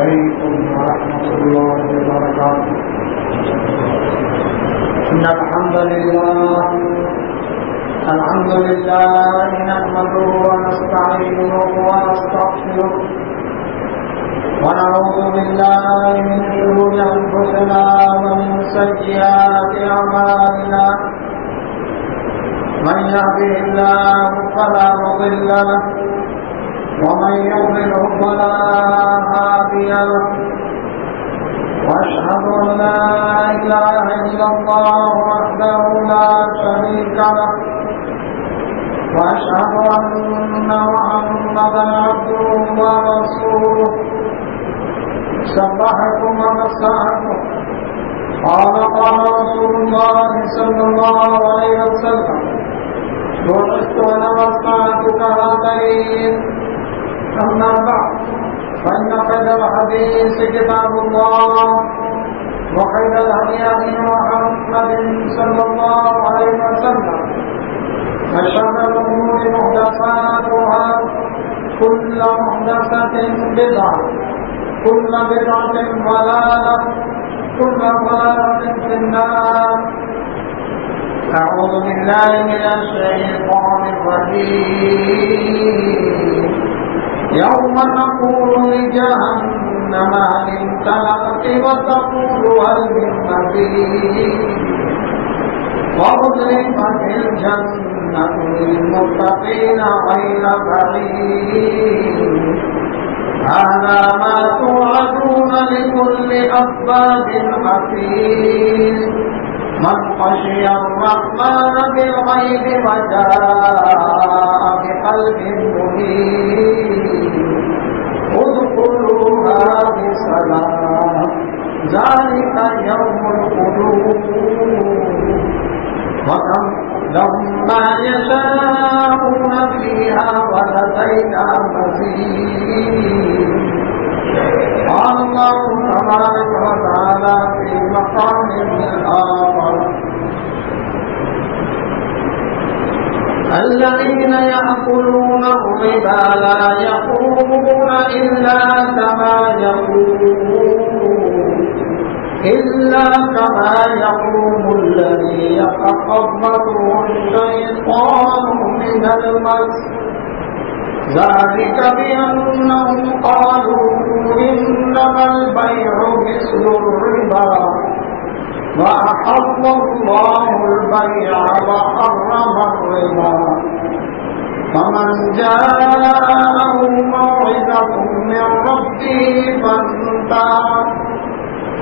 عليكم ورحمة الله وبركاته. إن الحمد لله نحمده ونستعينه ونستغفره ونعوذ بالله من شرور أنفسنا ومن سيئات أعمالنا. من يهده الله فلا مضل له ومن يضلل فلا هادي له. وأشهد أن لا إله إلا الله وحده لا شريك له وأشهد أن محمدا عبده ورسوله صبحكم ومساءكم. قال رسول الله صلى الله عليه وسلم بعثت أنا والساعة كهاتين. أما بعد فإن خير الحديث كتاب الله وخير الهدي هدي محمد صلى الله عليه وسلم وشر الأمور محدثاتها كل محدثة بدعة كل بدعة ضلالة كل ضلالة في النار. أعوذ بالله من الشيطان الرجيم. يوم نقول لجهنم هل امتلأت وتقول هل من مزيد وأزلفت الجنة للمتقين غير بعيد. هذا ما توعدون لكل أباب حفيظ من خشي الرحمن بالغيب وجاء بقلب منيب. ادخلوها بسلام ذلك يوم الخلود لهم ما يشاءون فيها ولدينا مزيد. قال الله تبارك وتعالى في مقام آخر الذين يأكلون الربا لا يقومون إلا كما يقوم الذي يتخبطه الشيطان من المس. ذلك بأنهم قالوا إنما البيع مثل الربا وأحل الله البيع وحرم الربا. فمن جاءه موعظة من ربه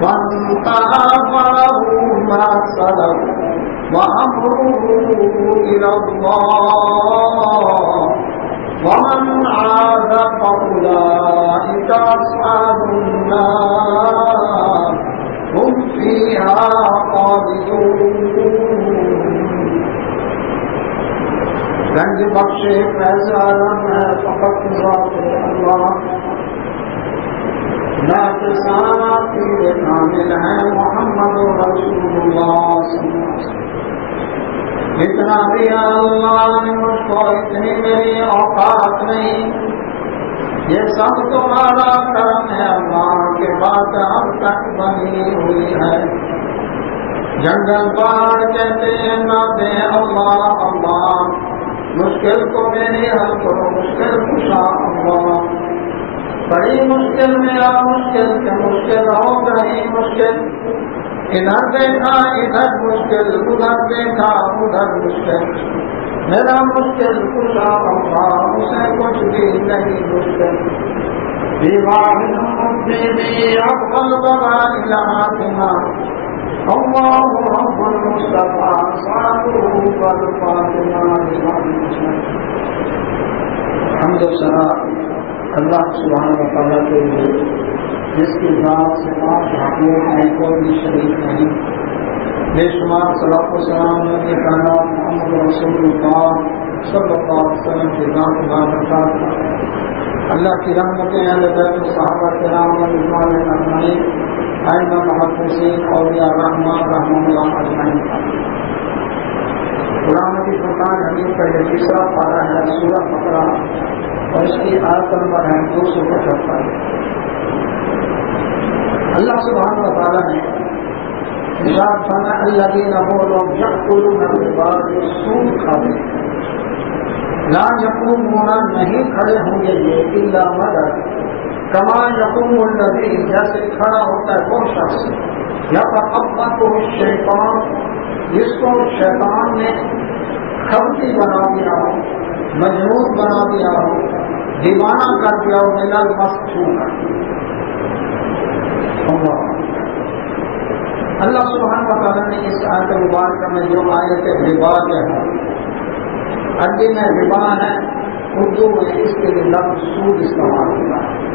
فانتهى فله ما سلف وأمره إلى الله ومن عاد فأولئك أصحاب النار هم فيها خالدون. رنج بخش فیض عالم ہے فقط ذات اللہ. لا کسان پیر کامل ہے محمد رسول اللہ صلی اللہ علیہ وسلم. اتنا بھی اللہ نے مجھ کو اتنی میری اوقات نہیں. یہ سب تمہارا کرم ہے اللہ کے بات اب تک بنی ہوئی ہے. جنگل پار کہتے ہیں نہ دے اللہ اللہ. مشکل کو میری حل کرو مشکل کشا اللہ. بڑی مشکل میرا مشکل کہ مشکل ہو گئی مشکل. ادھر دیکھا ادھر مشکل ادھر دیکھا ادھر مشکل. میرا مشکل کشا اللہ اسے کچھ بھی نہیں مشکل. دیوار افضل بغیر لہاتنا اللہ رب المصطفیٰ صادق والفاطمہ. حمد و ثنا اللہ سبحانہ و تعالیٰ کے لیے جس کی ذات سے پاک حقوق میں کوئی بھی شریک نہیں. بے شمار صلاۃ و سلام نبی کائنات محمد رسول اللہ صلی اللہ علیہ وسلم کی ذات بابرکات. اللہ کی رحمتیں اہل بیت و صحابہ کرام و رضوان اجمعین ائمہ محدثین اولیاء رحمان رحمۃ اللہ اجمعین. قرآن کی فرقان حدیث کا یہ تیسرا پارہ ہے سورہ بقرہ اور اس کی آیت نمبر ہے 275. اللہ سبحانہ و تعالیٰ نے ارشاد فرمایا الذین وہ لوگ یأکلون الربا سود کھاتے ہیں لا یقومون نہیں کھڑے ہوں گے یہ الا مگر کما یقوم الذی جیسے کھڑا ہوتا ہے وہ شخص یتخبطہ الشیطان جس کو شیطان نے خبتی بنا دیا ہو مجنون بنا دیا ہو دیوانہ کر دیا ہو من المس چھو کر اللہ سبحانہ و تعالیٰ نے اس آیت مبارکہ میں جو آیت ربا ہے عربی میں ربا ہے اردو میں اس کے لیے لفظ سود استعمال ہوتا ہے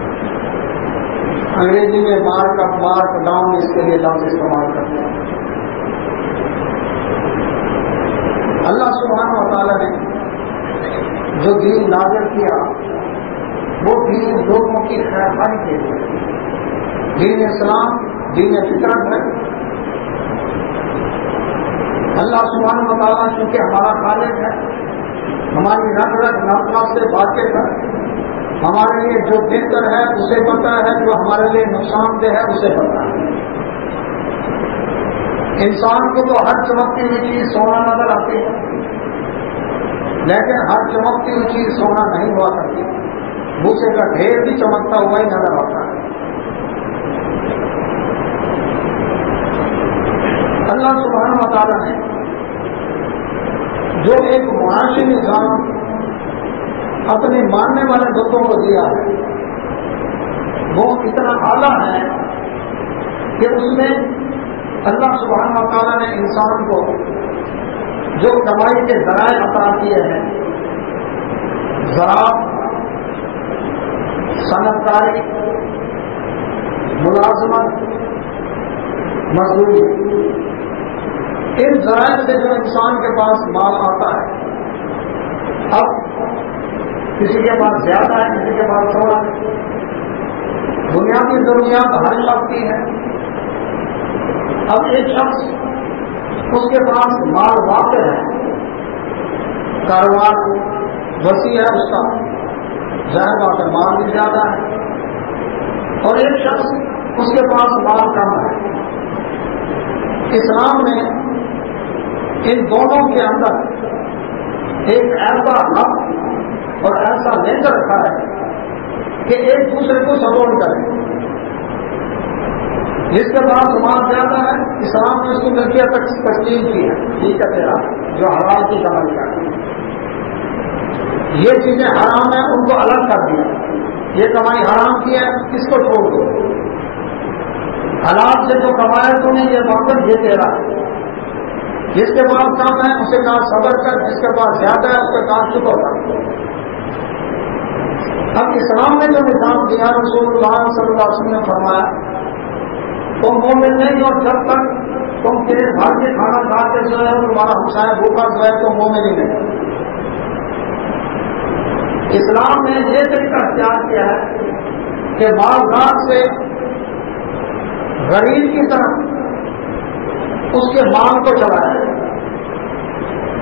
انگریزی میں مارک ڈاؤن اس کے لیے لفظ استعمال کرتے ہیں اللہ سبحانہ و تعالیٰ نے جو دین نازل کیا وہ دین لوگوں کی خیرخواہی کے لیے دین اسلام دین فطرت ہے اللہ سبحانہ و تعالیٰ چونکہ ہمارا خالق ہے ہماری رگ رگ نفرت سے واقف ہے ہمارے لیے جو بہتر ہے اسے پتہ ہے جو ہمارے لیے نقصان دہ ہے اسے پتہ ہے انسان کو تو ہر چمکتی ہوئی چیز سونا نظر آتی ہے لیکن ہر چمکتی ہوئی چیز سونا نہیں ہوا کرتی بھوسے کا ڈھیر بھی چمکتا ہوا ہی نظر آتا ہے اللہ سبحانہ و تعالیٰ نے جو ایک معاشی نظام اپنے ماننے والے لوگوں کو دیا ہے وہ اتنا اعلیٰ ہے کہ اس میں اللہ سبحانہ و تعالیٰ نے انسان کو جو کمائی کے ذرائع عطا کیے ہیں زراعت صنعت کاری ملازمت مزدوری ان ذرائع سے جو انسان کے پاس مال آتا ہے اب کسی کے پاس زیادہ ہے کسی کے پاس تھوڑا ہے بنیادی ضروریات ہر شخص کی ہے اب ایک شخص اس کے پاس مال واقع ہے کاروبار وسیع ہے اس کا ظاہر بات ہے مال بھی زیادہ ہے اور ایک شخص اس کے پاس مال کم ہے اسلام نے ان دونوں کے اندر ایک ایسا حق اور ایسا لنک رکھا ہے کہ ایک دوسرے کو سپورٹ کرے جس کے پاس مال زیادہ ہے اسلام نے اس کو ملکیت تقسیم کی ہے ٹھیک ہے تیرا جو حلال کی کمائی کا یہ چیزیں حرام ہیں ان کو الگ کر دیا یہ کمائی حرام کی ہے اس کو چھوڑ دو حلال سے جو کمایا تو نہیں یہ مقصد یہ تیرا ہے جس کے پاس کام ہے اسے کہا صبر کر جس کے پاس زیادہ ہے اس کا کام شکر کر اب اسلام نے جو نظام دیا رسول اللہ صلی اللہ علیہ وسلم نے فرمایا تم مومن نہیں اور جب تک تم تیرے بھر کے کھانا کھا کے سوئے ہو تمہارا ہمسایہ بھوکا سوئے تو مومن ہی نہیں اسلام نے یہ طریقہ اختیار کیا ہے کہ مالدار سے غریب کی طرح اس کے مال کو چلایا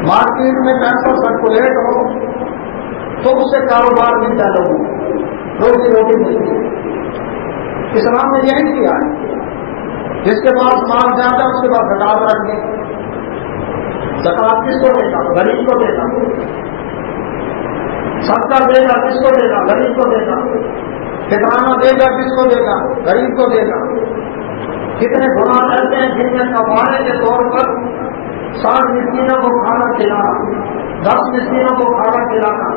مارکیٹ میں پیسہ سرکولیٹ ہو تو اسے کاروبار ملتا ہے لوگوں کو روزی روٹی ملتی ہے اسلام نے یہی کیا ہے جس کے پاس مال زیادہ ہے اس کے پاس زکات رکھ دی زکات کس کو دے گا غریب کو دے گا صدقہ دے گا کس کو دے گا غریب کو دے گا فطرانہ دے گا کس کو دے گا غریب کو دے گا کتنے گناہ ایسے ہیں جن میں کفارے کے طور پر 60 مسکینوں کو کھانا کھلانا 10 مسکینوں کو کھانا کھلانا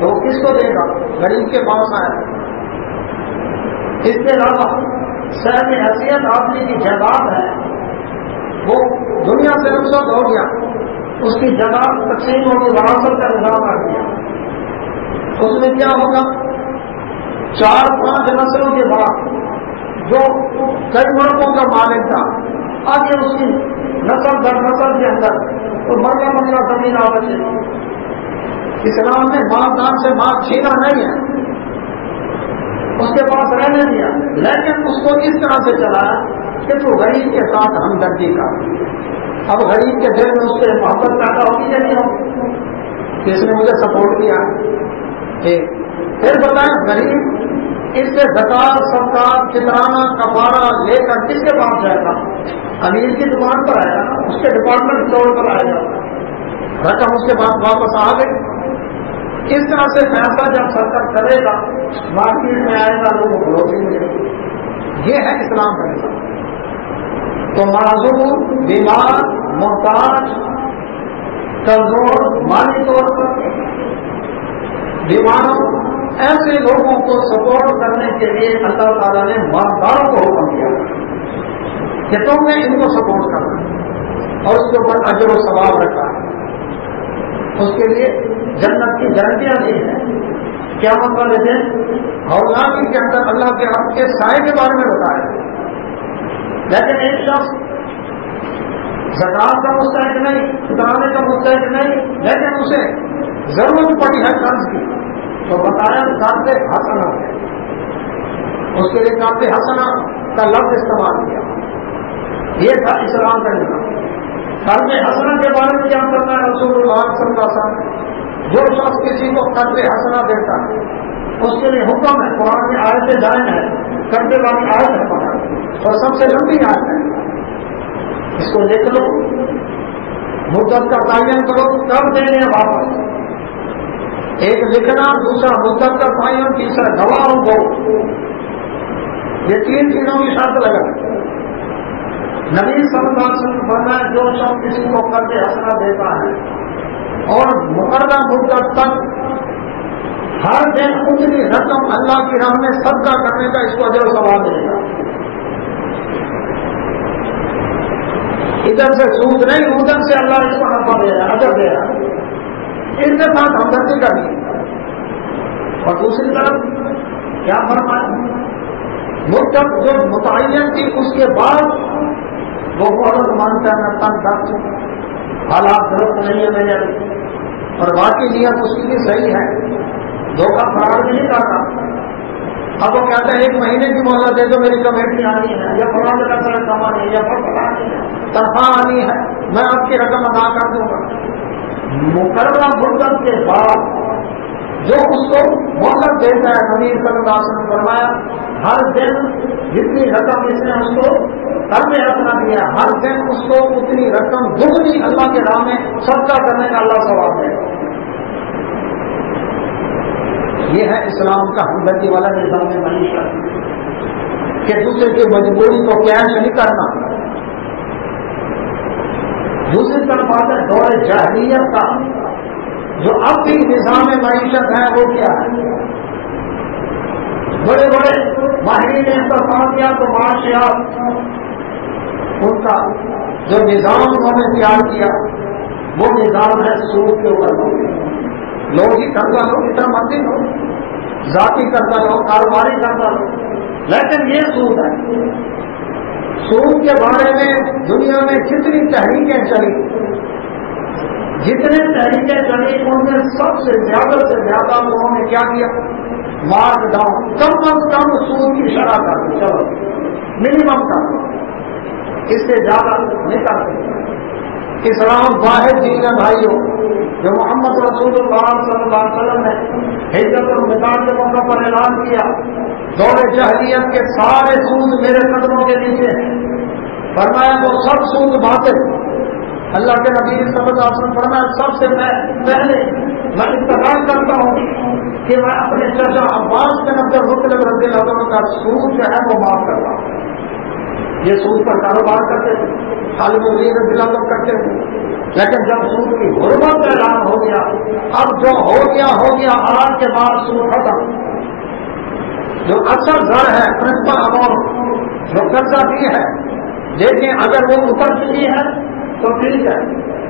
تو کس کو دے گا غریب کے پاس آئے اس کے علاوہ صاحب حیثیت آدمی کی جائیداد ہے وہ دنیا سے رخصت ہو گیا اس کی جگہ تقسیم ہوگی وراثت کا نظام آ گیا اس میں کیا ہوگا 4-5 نسلوں کے بعد جو کئی ملکوں کا مالک تھا آگے اس کی نسل در نسل کے اندر تو مرغہ مرغہ زمین آ بچے اسلام نے مالدار سے مال چھینا نہیں ہے اس کے پاس رہنے دیا لیکن اس کو اس طرح سے چلایا کہ تو غریب کے ساتھ ہمدردی کا اب غریب کے دل میں اس سے محبت پیدا ہوگی یا نہیں ہوگی اس نے مجھے سپورٹ کیا ٹھیک پھر بتائیں غریب اس سے زکات صدقات فطرانہ کفارہ لے کر کس کے پاس جائے گا؟ امیر کی دکان پر آئے گا نا، اس کے ڈپارٹمنٹ اسٹور پر آئے گا، رقم اس کے پاس واپس آ گئی۔ اس طرح سے پیسہ جب سرکار کرے گا مارکیٹ میں آئے گا، لوگوں کو روزی ملے گی۔ یہ ہے اسلام کا نظام۔ تو معذور، بیمار، محتاج، کمزور مالی طور پر بیماروں، ایسے لوگوں کو سپورٹ کرنے کے لیے اللہ تعالیٰ نے مالداروں کو حکم دیا کہ تم نے ان کو سپورٹ کرنا اور اس کے اوپر اجر و ثواب رکھا ہے۔ اس کے لیے جنت کی گارنٹیاں دی ہیں۔ قیامت والے دن ہولناکی کے اندر اللہ کے حق کے سائے کے بارے میں بتایا، لیکن ایک شخص زکات کا مستحق نہیں، فطرانے کا مستحق نہیں، لیکن اسے ضرورت پڑی ہے قرض کی، تو بتایا قرض حسنہ ہے، اس کے لیے قرض حسنہ کا لفظ استعمال کیا۔ یہ تھا اسلام کا نظام۔ قرض حسنہ کے بارے میں کیا کرنا ہے؟ رسول اللہ صلی اللہ علیہ وسلم جو شخص کسی کو قرض حسنہ دیتا ہے اس کے لیے حکم ہے، قرآن میں آیت جائن ہے، قرض والی آیت ہے پڑھا اور سب سے لمبی آیت ہے، اس کو دیکھ لو، مدت کا تعین کرو، کب دینے ہیں واپس، ایک لکھنا، دوسرا مدت کا تعین، تیسرا گواہوں کو، یہ 3 چیزوں کی شرط لگا۔ نبی صلی اللہ علیہ وسلم فرمایا جو شخص کسی کو قرض حسنہ دیتا ہے اور مقررہ مدت تک ہر دن اتنی رقم اللہ کی راہ میں صدقہ کرنے کا اس کو اجر و ثواب ملے گا۔ ادھر سے سود نہیں، ادھر سے اللہ اس کو نفع دے رہا ہے، اجر دے رہا ہے، اس کے ساتھ ہمدردی کرنی۔ اور دوسری طرف کیا فرمایا؟ مدت جو متعین تھی اس کے بعد وہ عورت مانتا ہے، نہ تن تک حالات درست نہیں ہے میرے، اور باقی نیت اس کی بھی صحیح ہے، دھوکہ فرار نہیں کرنا۔ اب وہ کہتا ہے 1 مہینے کی مہلت دے دو، میری کمیٹی آنی ہے، یا فلاں جگہ سے رقم آنی ہے، یا فلانی ہے، تنخواہ آنی ہے، میں آپ کی رقم ادا کر دوں گا۔ مقررہ مدت کے بعد جو اس کو مہلت دیتا ہے، نبی صلی اللہ علیہ وسلم فرمایا ہر دن جتنی رقم اس نے اس کو قرض حسنہ دیا، ہر دن اس کو اتنی رقم دگنی اللہ کے راہ میں صدقہ کرنے کا اللہ ثواب دے گا۔ یہ ہے اسلام کا ہمدردی والا نظام معیشت، کہ دوسرے کی مجبوری کو کیش نہیں کرنا۔ دوسری طرف آتا ہے دور جاہلیت کا جو اب بھی نظام معیشت ہے، وہ کیا ہے؟ بڑے بڑے ماہرین نے استعمال کیا تو معاشیات، ان کا جو نظام انہوں نے تیار کیا وہ نظام ہے سود کے اوپر۔ لوگ ہی قرضہ لو، اتنا مرضی لو، ذاتی قرضہ لو، کاروباری قرضہ لو، لیکن یہ سود ہے۔ سود کے بارے میں دنیا میں جتنی تحریکیں چلی، جتنے تحریکیں چلی، ان میں سب سے زیادہ لوگوں نے کیا کیا؟ مارک ڈاؤن، کم از کم سود کی شرح کر دو، چلو منیمم کر دو، اس سے زیادہ نہیں کر سکتے۔ اسلام واحد دین ہے بھائیوں، جو محمد رسول اللہ صلی اللہ علیہ وسلم نے ہجرت الوداع کے موقع پر اعلان کیا، دور جاہلیت کے سارے سود میرے قدموں کے نیچے ہیں، فرمایا وہ سب سود باطل۔ اللہ کے نبی صلی اللہ علیہ وسلم فرمایا سب سے پہلے میں اتفاق کرتا ہوں کہ میں اپنے چچا عباس کے نبی مطلب رضی اللہ عنہ کا سود جو ہے وہ معاف کرتا ہوں۔ یہ سود پر کاروبار کرتے تھے، خالد بن ولید رضی اللہ عنہ کرتے تھے، لیکن جب سود کی حرمت کا اعلان ہو گیا، اب جو ہو گیا، آج کے بعد سود ختم۔ جو اصل زر ہے، پرنسپل اماؤنٹ جو قرضہ بھی ہے، لیکن اگر وہ اتر چکی ہے تو ٹھیک ہے،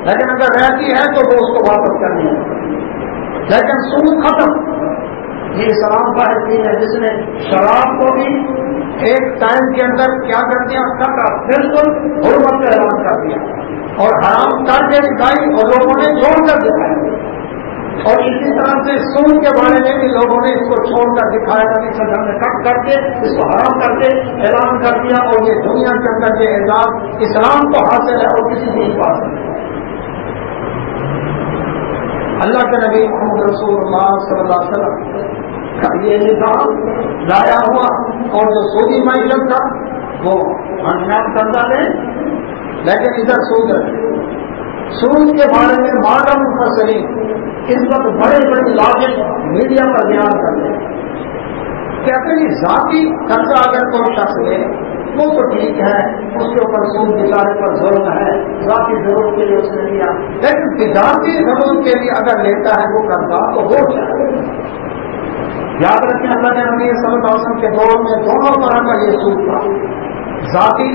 لیکن اگر رہتی ہے تو وہ اس کو واپس کرنی ہے، لیکن سود ختم۔ یہ اسلام کا دین ہے جس نے شراب کو بھی ایک ٹائم کے اندر کیا کر دیا، بالکل حرمت کا اعلان کر دیا اور حرام کر کے دکھائی اور لوگوں نے چھوڑ کر دکھایا، اور اسی طرح سے سود کے بارے میں بھی لوگوں نے اس کو چھوڑ کر دکھایا، نبی صلی اللہ علیہ وسلم نے کٹ کر کے اس کو حرام کر کے اعلان کر دیا، اور یہ دنیا کے اندر یہ اعزاز اسلام کو حاصل ہے اور کسی بھی پاس نہیں۔ اللہ کے نبی محمد رسول اللہ صلی اللہ علیہ وسلم یہ نظام لایا ہوا اور جو سودی معیشت تھا وہ انجام کرتا لیں، لیکن ادھر سود ہے۔ سود کے بارے میں ماڈرن مفسرین اس وقت بڑے بڑے لاجک میڈیا پر بیان کرتے ہیں، کہتے ہیں ذاتی قرضہ اگر کوئی شخص لے وہ تو ٹھیک ہے، اس کے اوپر سود بیچارے پر ظلم ہے، ذاتی ضرورت کے لیے اس نے لیا، لیکن تجارتی ضرورت کے لیے اگر لیتا ہے وہ قرضہ تو ہو جائے۔ یاد رکھیں اللہ کے نبی صلی اللہ علیہ وسلم کے دور میں دونوں طرح کا یہ سود تھا، ذاتی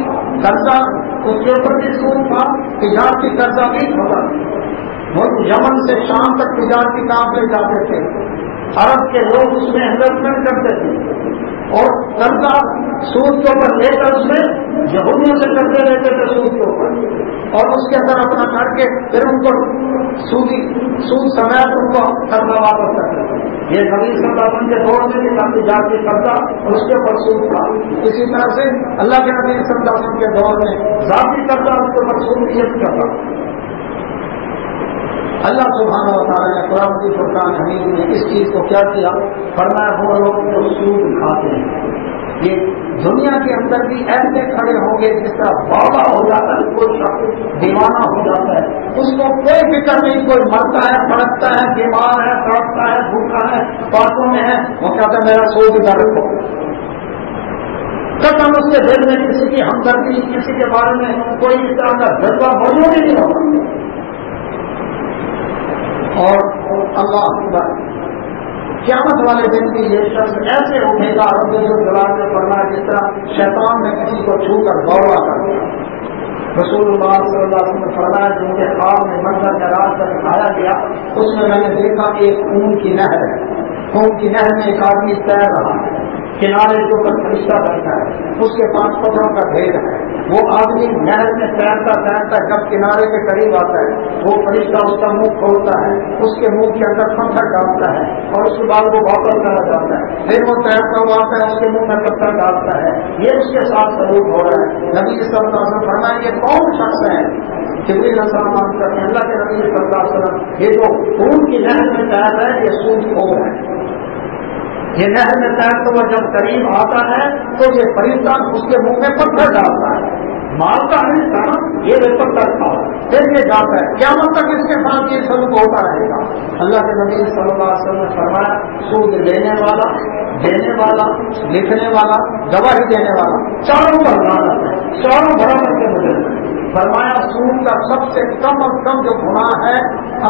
قرضہ اس کے اوپر بھی سود تھا، تجارتی قرضہ بھی ہوتا تھا۔ وہ یمن سے شام تک تجارتی کام لے جاتے تھے، عرب کے لوگ اس میں انویسٹمنٹ کرتے تھے اور قرضہ سود کے اوپر لے کر اس میں یہودیوں سے قرضے لیتے تھے سود کے اوپر، اور اس کے اندر اپنا کر کے پھر ان کو سود سمیت ان کو قرضہ واپس کرتے تھے۔ یہ نبی صلی اللہ علیہ وسلم کے دور میں بھی تجارتی قرضہ اور اس کے اوپر سود تھا۔ اسی طرح سے اللہ کے نبی صلی اللہ علیہ وسلم کے دور میں ذاتی قرضہ اس کے اوپر سود کرتا۔ اللہ سبحانہ و تعالیٰ نے قرآن کی فرقان حمید میں اس چیز کو کیا کیا، فرمایا وہ لوگ جو سود کھاتے ہیں یہ دنیا کے اندر بھی ایسے کھڑے ہوں گے جس طرح بالا ہو جاتا ہے، کوئی شخص دیوانہ ہو جاتا ہے، اس کو کوئی فکر نہیں، کوئی مرتا ہے، پڑکتا ہے، بیمار ہے، تڑپتا ہے، بھوکا ہے، باتوں میں ہے، وہ کہتا ہے میرا سود ادھر رکھو۔ قسم اس کے دل میں کسی کی ہمدردی، کسی کے بارے میں کوئی اس طرح کا جذبہ موجود ہی نہیں ہوگا۔ اور اللہ اکبر، قیامت والے دن بھی یہ شخص ایسے اٹھے گا، رب الجلال نے فرمایا جس طرح شیطان نے کسی کو چھو کر دوڑا کر دیا۔ رسول اللہ صلی اللہ علیہ وسلم نے فرمایا جو مجھے خواب میں منظر جلال کر دکھایا گیا، اس میں نے دیکھا کہ ایک خون کی نہر ہے، خون کی نہر میں ایک آدمی تیر رہا ہے، کنارے کے اوپر فرشتہ بیٹھا ہے، اس کے پاس پتھروں کا ڈھیر ہے، وہ آدمی نہر میں تیرتا تیرتا جب کنارے کے قریب آتا ہے وہ فرشتہ اس کا منہ کھولتا ہے، اس کے منہ کے اندر پتھر ڈالتا ہے اور اس کے بعد وہ واپس چلا جاتا ہے، پھر وہ تیرتا ہوا آتا ہے، اس کے منہ میں پتھر ڈالتا ہے، یہ اس کے ساتھ سلوک ہو رہا ہے۔ نبی صلی اللہ علیہ وسلم فرمایا یہ کون شخص ہے؟ جبریل علیہ السلام کرتے ہیں اللہ کے نبی صلی اللہ علیہ وسلم یہ جو خون کی نہر میں تیر ہے یہ سود خور ہے، یہ نہر میں تیرتا ہوا جب قریب آتا ہے تو یہ فرشتہ اس کے منہ میں پتھر ڈالتا ہے، مارتا ہے نا یہ بے پتھر تھا، پھر یہ جاتا ہے، قیامت تک اس کے ساتھ یہ سلوک ہوتا رہے گا۔ اللہ کے نبی صلی اللہ علیہ وسلم نے فرمایا سود لینے والا، دینے والا، لکھنے والا، گواہی دینے والا، چاروں پر لعنت ہے، چاروں برابر کے بدل ہے۔ فرمایا سود کا سب سے کم از کم جو گناہ ہے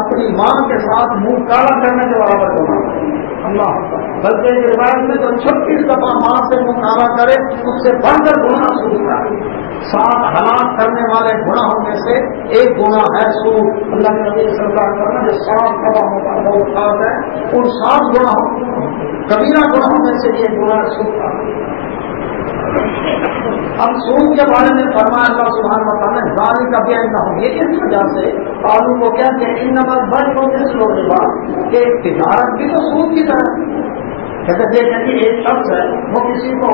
اپنی ماں کے ساتھ منہ کالا کرنے کے برابر گناہ ہے۔ اللہ بلکہ یہ روایت میں جو 36 دفعہ ماں سے منہ کالا کرے اس سے بڑھ کر گناہ سود کا ہے۔ 7 ہلاک کرنے والے گناہوں میں سے ایک گناہ ہے سود۔ اللہ کے نبی صلی اللہ علیہ وسلم جو 7 گناہوں کا بہت خاص ہے، ان 7 گناہوں کبیرہ گناہوں میں سے یہ گناہ سود کا ہے۔ اب سود کے بارے میں فرمایا اللہ سبحانہ و تعالیٰ نے ظالم کا بیان نہ ہو، یہ اس وجہ سے قانون کو کہتے ہیں ان نماز بڑھ ہو جس لوگ کہ تجارت بھی تو سود کی طرح کہتے دیکھیں کہ ایک شخص ہے وہ کسی کو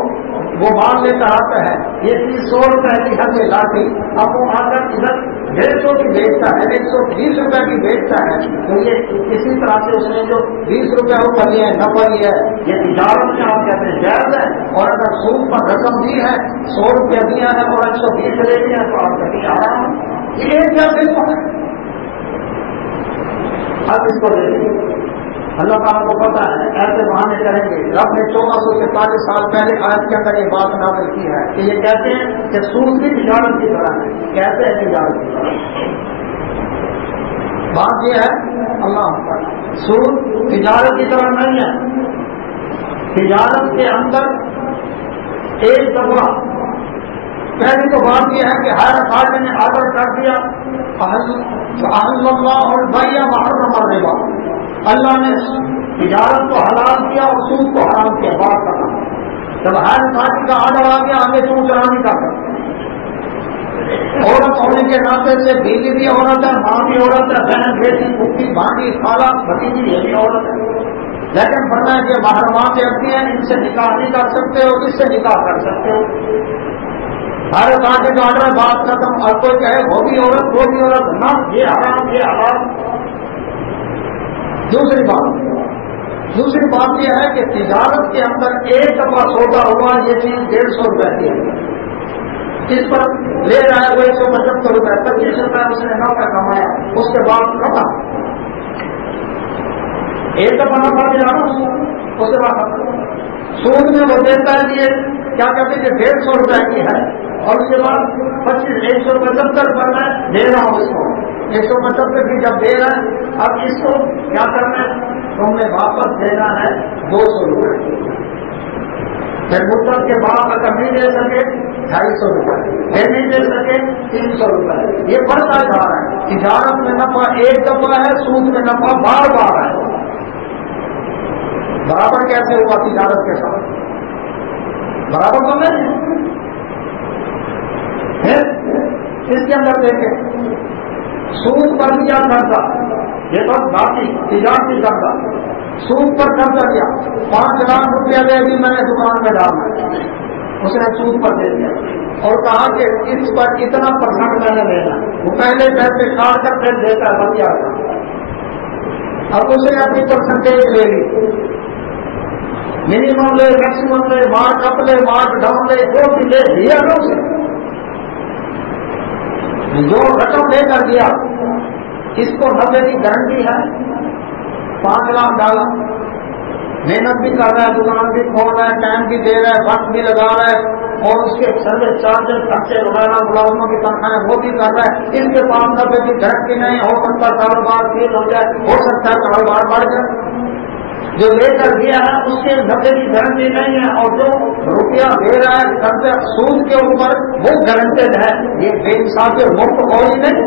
وہ مال لے کر آتا ہے، یہ 100 روپئے کی حد سے لاٹھی، اب وہ آ کر ادھر 150 کی بیچتا ہے، 120 روپئے کی بیچتا ہے، تو یہ اسی طرح سے اس نے جو 20 روپئے وہ لیے ہیں نفع لیا ہے، یہ تجارت میں آپ کہتے ہیں جائز ہے۔ اور اگر سود پر رقم دی ہے 100 روپیہ دیا ہے اور 120 لے دیا تو آپ کہیں آرام یہ کیا دیکھو ہے۔ اب اس کو دیکھیں اللہ تعالیٰ کو پتا ہے ایسے بہانے کریں گے، رب نے 1444 سال پہلے آیت کے اندر یہ بات نازل کی ہے کہ یہ کہتے ہیں کہ سود بھی تجارت کی طرح ہے، کہتے ہیں تجارت کی طرح۔ بات یہ ہے اللہ سود تجارت کی طرح نہیں ہے، تجارت کے اندر ایک دفعہ پہلی تو بات یہ ہے کہ ہر افراد نے آرڈر کر دیا اللہ اور بھیا محرم الربا، اللہ نے تجارت کو حلال کیا اور سود کو حرام کیا۔ بات کرنا جب ہر پارٹی کا آرڈر آ گیا آگے تو چلا نہیں کر سکتا۔ عورت ہونے کے ناطے سے بیوی بھی عورت ہے، ماں بھی عورت ہے، بہن بیٹی پھوپھی بھانجی خالہ بھتیجی یہ بھی عورت ہے، لیکن فرمایا کہ محرمات عورتیں ہیں ان سے نکاح نہیں کر سکتے ہو، اس سے نکاح کر سکتے ہو۔ ہر پارٹی کا آرڈر بات ختم، اور کوئی کہے وہ بھی عورت وہ بھی عورت، نہ یہ حرام یہ حرام۔ دوسری بات دوسری بات یہ ہے کہ تجارت کے اندر ایک دفعہ سودا ہوا یہ چیز 150 روپے کی ہے، اس پر لے رہا ہے وہ 175 روپے، 25 روپے اس نے نفع کمایا، اس کے بعد ختم، ایک دفعہ نفع دیا نا اس کے بعد ختم۔ سود میں وہ دیتا ہے یہ کیا کہتے ہیں 150 روپے کی ہے اور اس کے بعد 175 پر میں دے رہا ہوں اس کو، 175 کی جب دے رہا ہے اب اس کو کیا کرنا ہے، تم نے واپس دینا ہے 200 روپے، پھر مدت کے بعد اگر نہیں دے سکے 250 روپے، پھر نہیں دے سکے 300 روپے، یہ بڑھتا جا رہا ہے۔ تجارت میں نفع ایک دفعہ ہے، سود میں نفع بار بار ہے۔ برابر کیسے ہوا تجارت کے ساتھ؟ برابر تو نہیں ہے۔ اس کے اندر دیکھیں سود پر کیا قرضہ، یہ تو باقی تجارتی قرضہ، سود پر قرضہ کیا 5 لاکھ روپیہ دے دی میں نے دکان میں ڈالنا، اس نے سود پر دے دیا اور کہا کہ اس پر اتنا % میں نے لینا، وہ پہلے پیسے کاٹ کر پھر دیتا ہے بچہ کا، اب اس نے اپنی پرسنٹیج لے لی، منیمم لے، میکسیمم لے، مارک اپ لے، مارک ڈاؤن لے، جو بھی لے لیا نا اسے، جو رقم لے کر دیا اس کو 90 کی گارنٹی ہے، 5 لاکھ ڈالا، محنت بھی کر رہا ہے، دکان بھی کھول رہا ہے، ٹائم بھی دے رہا ہے، وقت بھی لگا رہا ہے اور اس کے سروس چارجز خرچے وغیرہ ملازموں کی تنخواہیں وہ بھی کر رہا ہے، اس کے پاس 90 کی گارنٹی نہیں، ہو سکتا کاروبار فیل ہو جائے، ہو سکتا ہے کاروبار بڑھ جائے، جو لے کر دیا ہے اس کے 90 کی گارنٹی نہیں ہے اور جو روپیہ دے رہا ہے قرض سود کے اوپر وہ گارنٹیڈ ہے، یہ بے انصافی اور مفت اور ہی نہیں،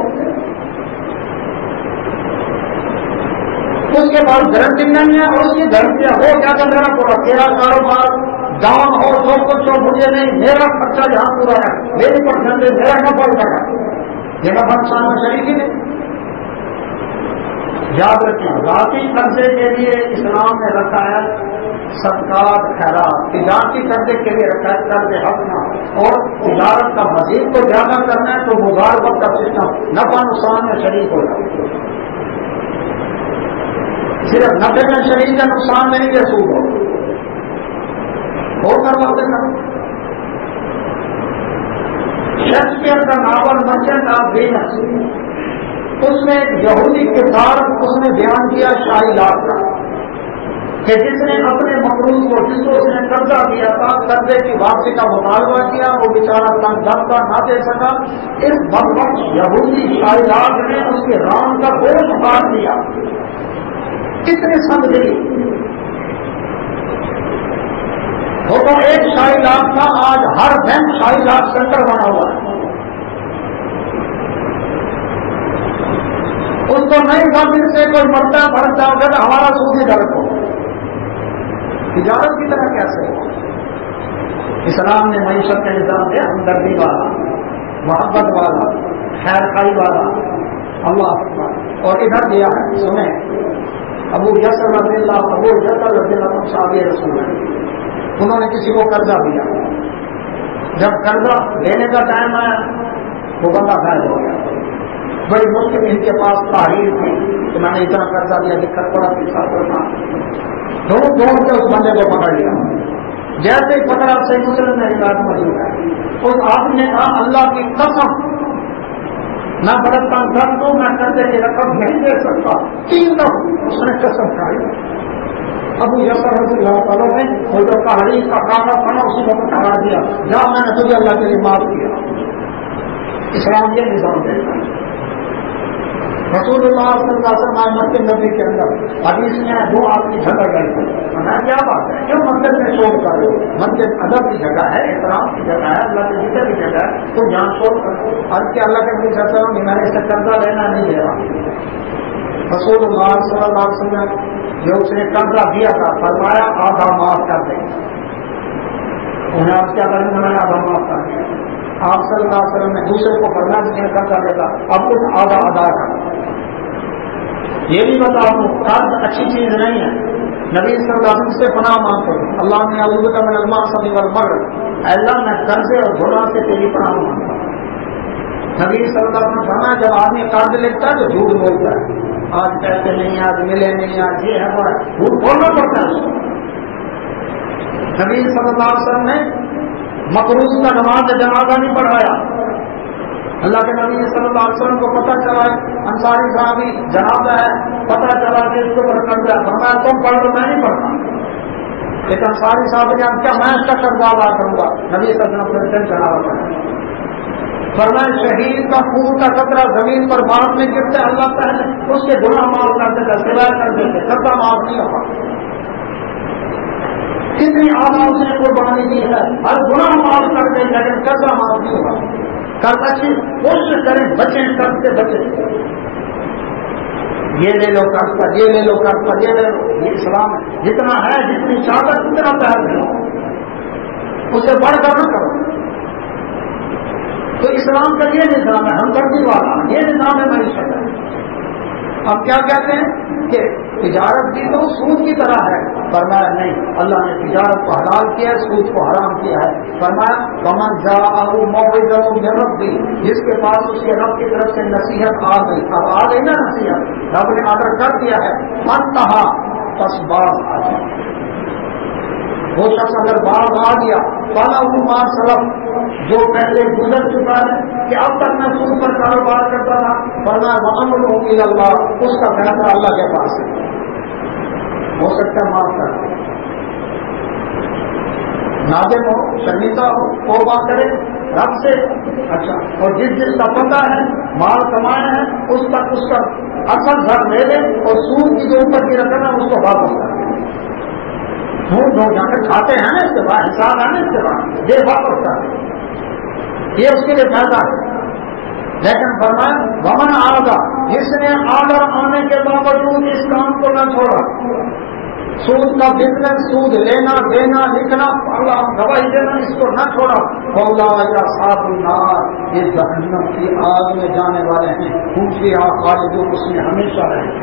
اس کے بعد گارنٹی نہیں ہے اور اس کی گارنٹیاں ہو کیا کر رہا پورا تیرا کاروبار ڈاؤن ہو جو کچھ ہو مجھے نہیں، میرا خرچہ جہاں پورا ہے، میری پرسنٹیج میرا نفع لگا، یہ نفع نقصان میں شریک ہی نہیں۔ یاد رکھیں ذاتی قرضے کے لیے اسلام نے رکھا ہے صدقات خیرات، تجارتی قرضے کے لیے رکھا ہے قرض حسنہ، اور تجارت کا مزید کو زیادہ کرنا ہے تو مضاربت کا سسٹم نفع نقصان میں شریک ہوگا، صرف نفع میں شریک ہے نقصان میں نہیں سود ہو کر واپس کرو۔ شیکسپیئر کا ناول مرچنٹ آف وینس، اس میں ایک یہودی کردار اس نے بیان کیا شاہی لاٹ کا، کہ جس نے اپنے مقروض کو جس کو اس نے قرضہ دیا تھا قرضے کی واپسی کا مطالبہ کیا، وہ بیچارہ تنگ دستہ نہ دے سکا، اس بدبخت یہودی شاہی لاٹ نے اس کے ران کا گوشت کاٹ دیا، کتنی سمجھ لی، وہ تو ایک شاہی لاٹ تھا، آج ہر بینک شاہی لاٹ سینٹر بنا ہوا ہے، اس کو نہیں تھا پھر سے کوئی مرتا بھرتا ہوگا تو ہمارا سود ہی درد ہو، تجارت کی طرح کیسے ہو؟ اسلام نے معیشت کا نظام دیا ہمدردی والا، محبت والا، خیر خائی والا، اللہ اکبر، اور ادھر دیا ہے سنیں ابو یسر رضی اللہ صحابی رسول ہے، انہوں نے کسی کو قرضہ دیا، جب قرضہ لینے کا ٹائم آیا وہ بندہ غائب ہو گیا، بڑی مشکل ان کے پاس تاریخ تھی کہ میں نے اتنا قرضہ دیا دقت پڑا پیسہ پڑا، دونوں سے اس بندے کو پکڑ لیا، جیسے ہی پکڑا صحیح مسلم نے روایت موجود ہے، اس آدمی نے کہا اللہ کی قسم میں برتن کر دوں، میں قرضے کی رقم نہیں دے سکتا، 3 دفعہ اس نے قسم کھائی۔ ابو یسر رضی اللہ تعالیٰ نے وہ جو تحریر کا کاغذ بنا اسی کو ٹھہرا دیا، جہاں میں نے تجھے اللہ کے لیے معاف کیا۔ اسلام یہ نظام دیتا ہے۔ رسول اللہ صلی اللہ علیہ وسلم مسجد نبی کے اندر حدیث میں 2 آدمی جھگڑ گئے تھے، کیا بات ہے کیوں مسجد میں شور کر رہے ہو؟ مسجد ادب کی جگہ ہے، احترام کی جگہ ہے، اللہ کے ذکر کی جگہ ہے، تو جہاں شور کرو۔ اور کیا اللہ کے نبی کہتا ہوں کہ میں نے اس سے قرضہ لینا نہیں دے رہا۔ رسول اللہ صلی اللہ علیہ وسلم جو اس نے قرضہ دیا تھا فرمایا آدھا معاف کر دیں، انہیں آپ کیا کریں میں نے آدھا معاف کر دیا۔ آپ صلی اللہ علیہ وسلم نے دوسرے کو فرمایا جس نے قرضہ دیتا اب کچھ آدھا ادا کر۔ یہ بھی بتاؤ قرض اچھی چیز نہیں ہے، نبی صلی اللہ علیہ وسلم سے پناہ مانگتے ہیں، اللہ نے اعوذ بک من المعصیۃ والمغرب، اللہ میں قرضے اور گناہ سے تیری پناہ مانگتا ہوں۔ نبی صلی اللہ علیہ وسلم فرمایا جب آدمی قرض لیتا ہے تو جھوٹ بولتا ہے، آج پیسے نہیں، آج ملے نہیں، آج یہ ہے وہ ہے، جھوٹ بولنا پڑتا ہے. نبی صلی اللہ علیہ وسلم نے مقروض کا نماز جنازہ نہیں پڑھایا. اللہ کے نبی صلی اللہ علیہ وسلم کو پتہ چلا انصاری صحابی جنازہ ہے، پتہ چلا کہ اس کو قرض ہے، فرمایا تم پڑھ لو میں نہیں پڑھتا. لیکن انصاری صاحب نے کیا میں اس کا قرض ادا کروں گا؟ نبی صلی اللہ علیہ وسلم جنازہ پڑھا. فرمایا شہید کا خون کا قطرہ زمین پر بعد میں گرتے اللہ پہلے اس کے گناہ معاف کر دیتا، سوائے کر دیتے، قرضہ معاف نہیں ہوگا. کتنی اعلیٰ اس نے قربانی دی ہے، ہر گناہ معاف کر دیں لیکن قرضہ معاف نہیں ہوگا. قرض اچھی کوشش کریں، بچیں قرض سے بچیں. یہ لے لو قرض پر، یہ لے لو قرض پر، یہ لے لو. یہ اسلام جتنا ہے جتنی چاہت اتنا پہل دو، اسے بڑھ کر نہ کرو. تو اسلام کا یہ نظام ہے ہمدردی والا، یہ نظام ہے معیشت ہے. ہم کیا کہتے ہیں کہ تجارت بھی تو سود کی طرح ہے. فرمایا نہیں، اللہ نے تجارت کو حلال کیا ہے، سود کو حرام کیا ہے. فرمایا ومن جاءه موعظہ من ربہ، جس کے پاس اس کے رب کی طرف سے نصیحت آ گئی. اب آ گئی نا نصیحت، رب نے آرڈر کر دیا ہے، فانتہا پس باز آ گیا. وہ شخص اگر باز آ گیا فَلَهُ مَا سَلَفَ، جو پہلے گزر چکا ہے کہ اب تک میں سود پر کاروبار کرتا تھا، فرمایا وَأَمْرُهُ إِلَى اللَّهِ، اس کا فیصلہ اللہ کے پاس ہے، ہو سکتا ہے معاف کر دے. نادم ہو، شرمندہ ہو، توبہ کرے رب سے. اچھا، اور جس کا پتہ ہے مال کمایا ہے اس تک اس کا اصل گھر لے لے اور سود کی جو اوپر کی رقم ہے اس کو واپس کر دے. جا کر کھاتے ہیں نا اس کے بعد، حساب ہے نا اس کے بعد، یہ واپس کر دے، یہ اس کے لیے فائدہ ہے. لیکن فرمایا ومن آگا، جس نے آڈر آنے کے باوجود اس کام کو نہ چھوڑا، سود کا بزنس، سود لینا دینا لکھنا گواہی دینا، اس کو نہ چھوڑا، فَأُولَٰئِكَ أَصْحَابُ النَّارِ، یہ جہنم کی آگ میں جانے والے ہیں، ہم فیہا خالدون، اس میں ہمیشہ رہیں.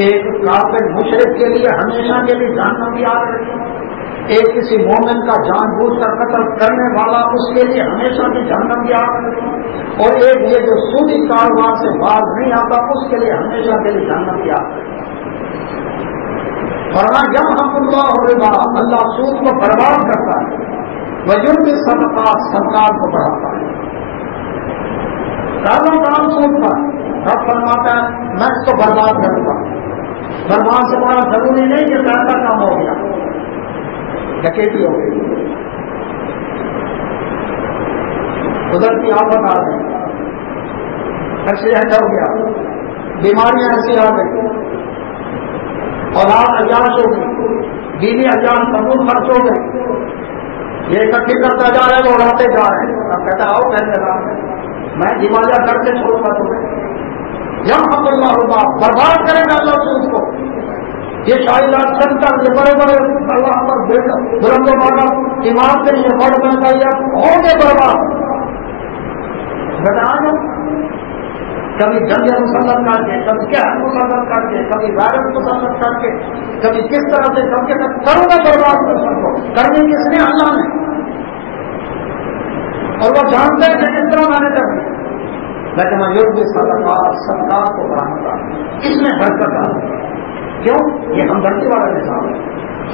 ایک کافر مشرک کے لیے ہمیشہ کے لیے جہنم کی آگ رہی، ایک کسی مومن کا جان بوجھ کر قتل کرنے والا اس کے لیے ہمیشہ کی جہنم کی آگ رہی، اور ایک یہ جو سودی کاروبار سے باز نہیں آتا اس کے لیے ہمیشہ کے لیے جہنم کی آگ رہی. فرمایا یمحق اللہ الربا، اللہ سود کو برباد کرتا ہے، ویربی الصدقات، صدقات کو بڑھاتا ہے. کام سود پر رب فرماتا ہے میں اس کو برباد کروں گا. برباد سے بڑا ضروری نہیں کہ پیسہ کم ہو گیا، ڈکیتی ہو گئی، ادھر کی آفت آ گئی، ایکسیڈنٹ ہو گیا، بیماریاں ایسی آ گئی، اولاد عیاش ہو گئی، بیوی عیاش، قبول خرچ ہو گئی، یہ اکٹھی کرتا جا رہا ہے وہ اڑاتے جا رہے ہیں. اب کہتا آؤ پہلے رات میں دیوالیہ کر کے چھوڑوں گا تمہیں. یمحق اللہ الربا، برباد کرے گا اللہ سود کو. یہ شاہدات سنتر، یہ بڑے بڑے اللہ پر بلند و بالا عمارتیں، یہ بڑھ بن گئی ہوں گے برباد. بتانا کبھی جنگ مسلط کر کے، کبھی قحط مسلط کر کے، کبھی وائرس مسلط کر کے، کبھی کس طرح سے کر کے کروں گا برباد کر سکو. کرنے کس نے؟ اللہ نے. اور وہ جانتے ہیں کہ کس طرح میں نے کرنی. لیکن میں یوگ صدقات کو بڑھاؤں گا، اس میں برکت آ گئی. کیوں؟ یہ ہمدردی والا نظام ہے.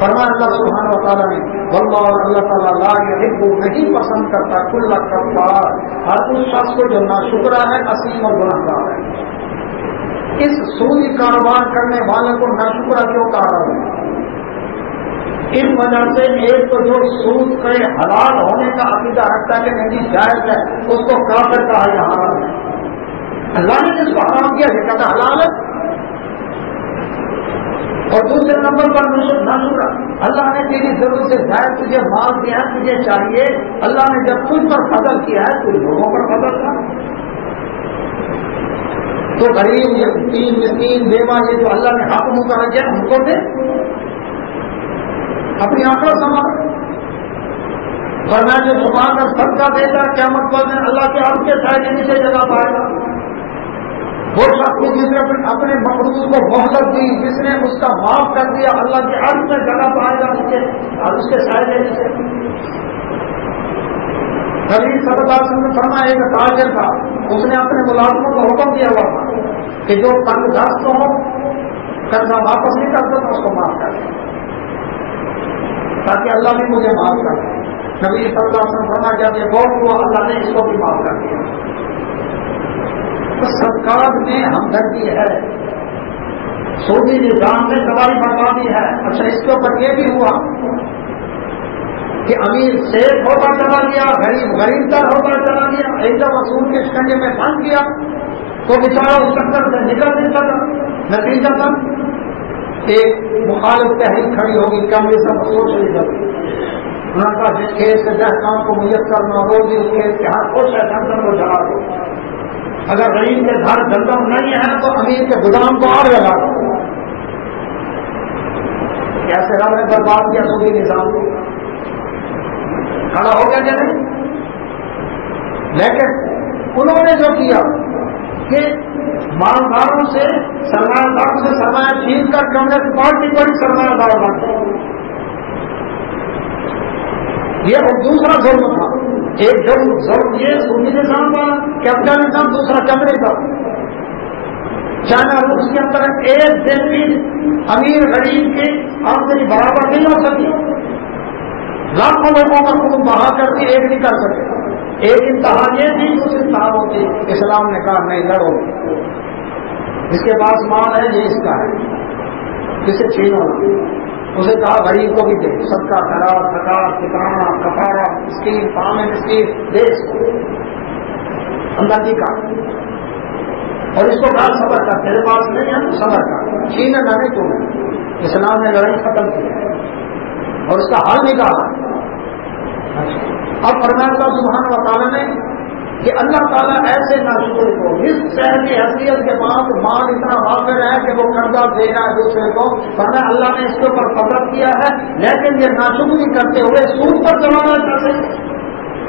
فرمایا اللہ سبحانہ و تعالیٰ نے واللہ، اور اللہ تعالیٰ لا یحب، نہیں پسند کرتا کل کفار، ہر اس شخص کو جو ناشکرا ہے، اسیم اور گنہگار ہے. اس سودی کاروبار کرنے والے کو ناشکرا کیوں کہا رہا ہے؟ اس وجہ سے ایک تو جو سود کے حلال ہونے کا عقیدہ رکھتا ہے کہ نہیں جائز ہے، اس کو کافر کہا یا حرام ہے. اللہ نے جس کو حرام کیا یہ کہتا حلال ہے. اور دوسرے نمبر پر ناشکرا، اللہ نے تیری ضرورت سے زائد تجھے مال دیا ہے، تجھے چاہیے، اللہ نے جب تجھ پر فضل کیا ہے تو لوگوں پر فضل تھا. تو غریب، یتیم، مسکین، بیوہ، یہ جو اللہ نے حق مقرر کیا ان کو دے، اپنی آنکھوں سنبھال. ورنہ جو زبان کا صدقہ دیتا ہے قیامت پر دن اللہ کے عرش کے سائے کے نیچے جگہ پائے گا. وہ شخص جس نے اپنے مقروض کو مہلت دی، جس نے اس کا معاف کر دیا، اللہ کے عرش میں جگہ پائے گا نیچے اور اس کے سائے کے نیچے. نبی صلی اللہ علیہ وسلم نے فرمایا ایک تاجر تھا، اس نے اپنے ملازموں کو حکم دیا ہوا تھا کہ جو تنگ دست ہو قرضہ واپس نہیں کرتا تو اس کو معاف کر دیں تاکہ اللہ بھی مجھے معاف کر دے. نبی صلی اللہ علیہ وسلم فرمایا جب یہ بہت ہوا اللہ نے اس کو بھی معاف کر دیا. تو صدقات میں ہمدردی ہے. سعودی نظام میں تباہی بربادی ہے. اچھا اس کے اوپر یہ بھی ہوا کہ امیر سیف ہوتا چلا گیا, غریب تر ہوتا چلا گیا. ایک دم اصول کے شکنجے میں بند کیا تو بیچارہ اس چکر سے نکل نہیں سکا. نتیجہ تک ایک مخالف تحریک کھڑی ہوگی کہ ہم یہ سب سوچ نہیں سکتے. انہوں نے کہا جس کھیت سے دہقان کو میسر نہ ہو بھی اس کھیت کے ہاتھ خوش ہے گندم کو جلا دو. اگر غریب کے گھر گندم نہیں ہے تو امیر کے گودام کو آگ لگا دو. کیسے رب نے برباد کیا سعودی نظام کو, کھڑا ہو گیا کہ نہیں. لیکن انہوں نے جو کیا کہ مالداروں سے سرمایہ داروں سے سرمایہ چھین کر کانگریس پارٹی بڑی سرمایہ دار بن گئی. یہ ایک دوسرا ظلم تھا. ایک ظلم یہ سعودی نظام والا کہ افغانستان دوسرا چمڑے کا. چائنا روس کے اندر ایک دن بھی امیر غریب کی آمدنی برابر نہیں ہو سکی. لاکھوں لوگوں کا خون بہا کر کے ایک نہیں کر سکے. ایک انتہا یہ تھی اس انتہا ہوتی. اسلام نے کہا نہیں لڑو, جس کے پاس مال ہے یہ اس کا ہے, جسے چھینو. اسے کہا غریب کو بھی دے, صدقہ خیرات زکات فطرانہ کفارہ اسکیم فام اسکیم دے اس کو اندازی کا. اور اس کو کہا صبر کا, تیرے پاس نہیں ہے تو صبر کا, چھینے نہ نہیں تمہیں. اسلام نے لڑائی ختم کی اور اس کا حل نکالا. اب فرمایا اللہ سبحانہ و تعالیٰ نے کہ اللہ تعالیٰ ایسے ناشکر کو جس شہر کی حیثیت کے بعد مال اتنا واقع ہے کہ وہ قرضہ دے رہا ہے دوسرے کو, فرمایا اللہ نے اس کے اوپر فضل کیا ہے, لیکن یہ ناشکری کرتے ہوئے سود پر چلانا چاہتے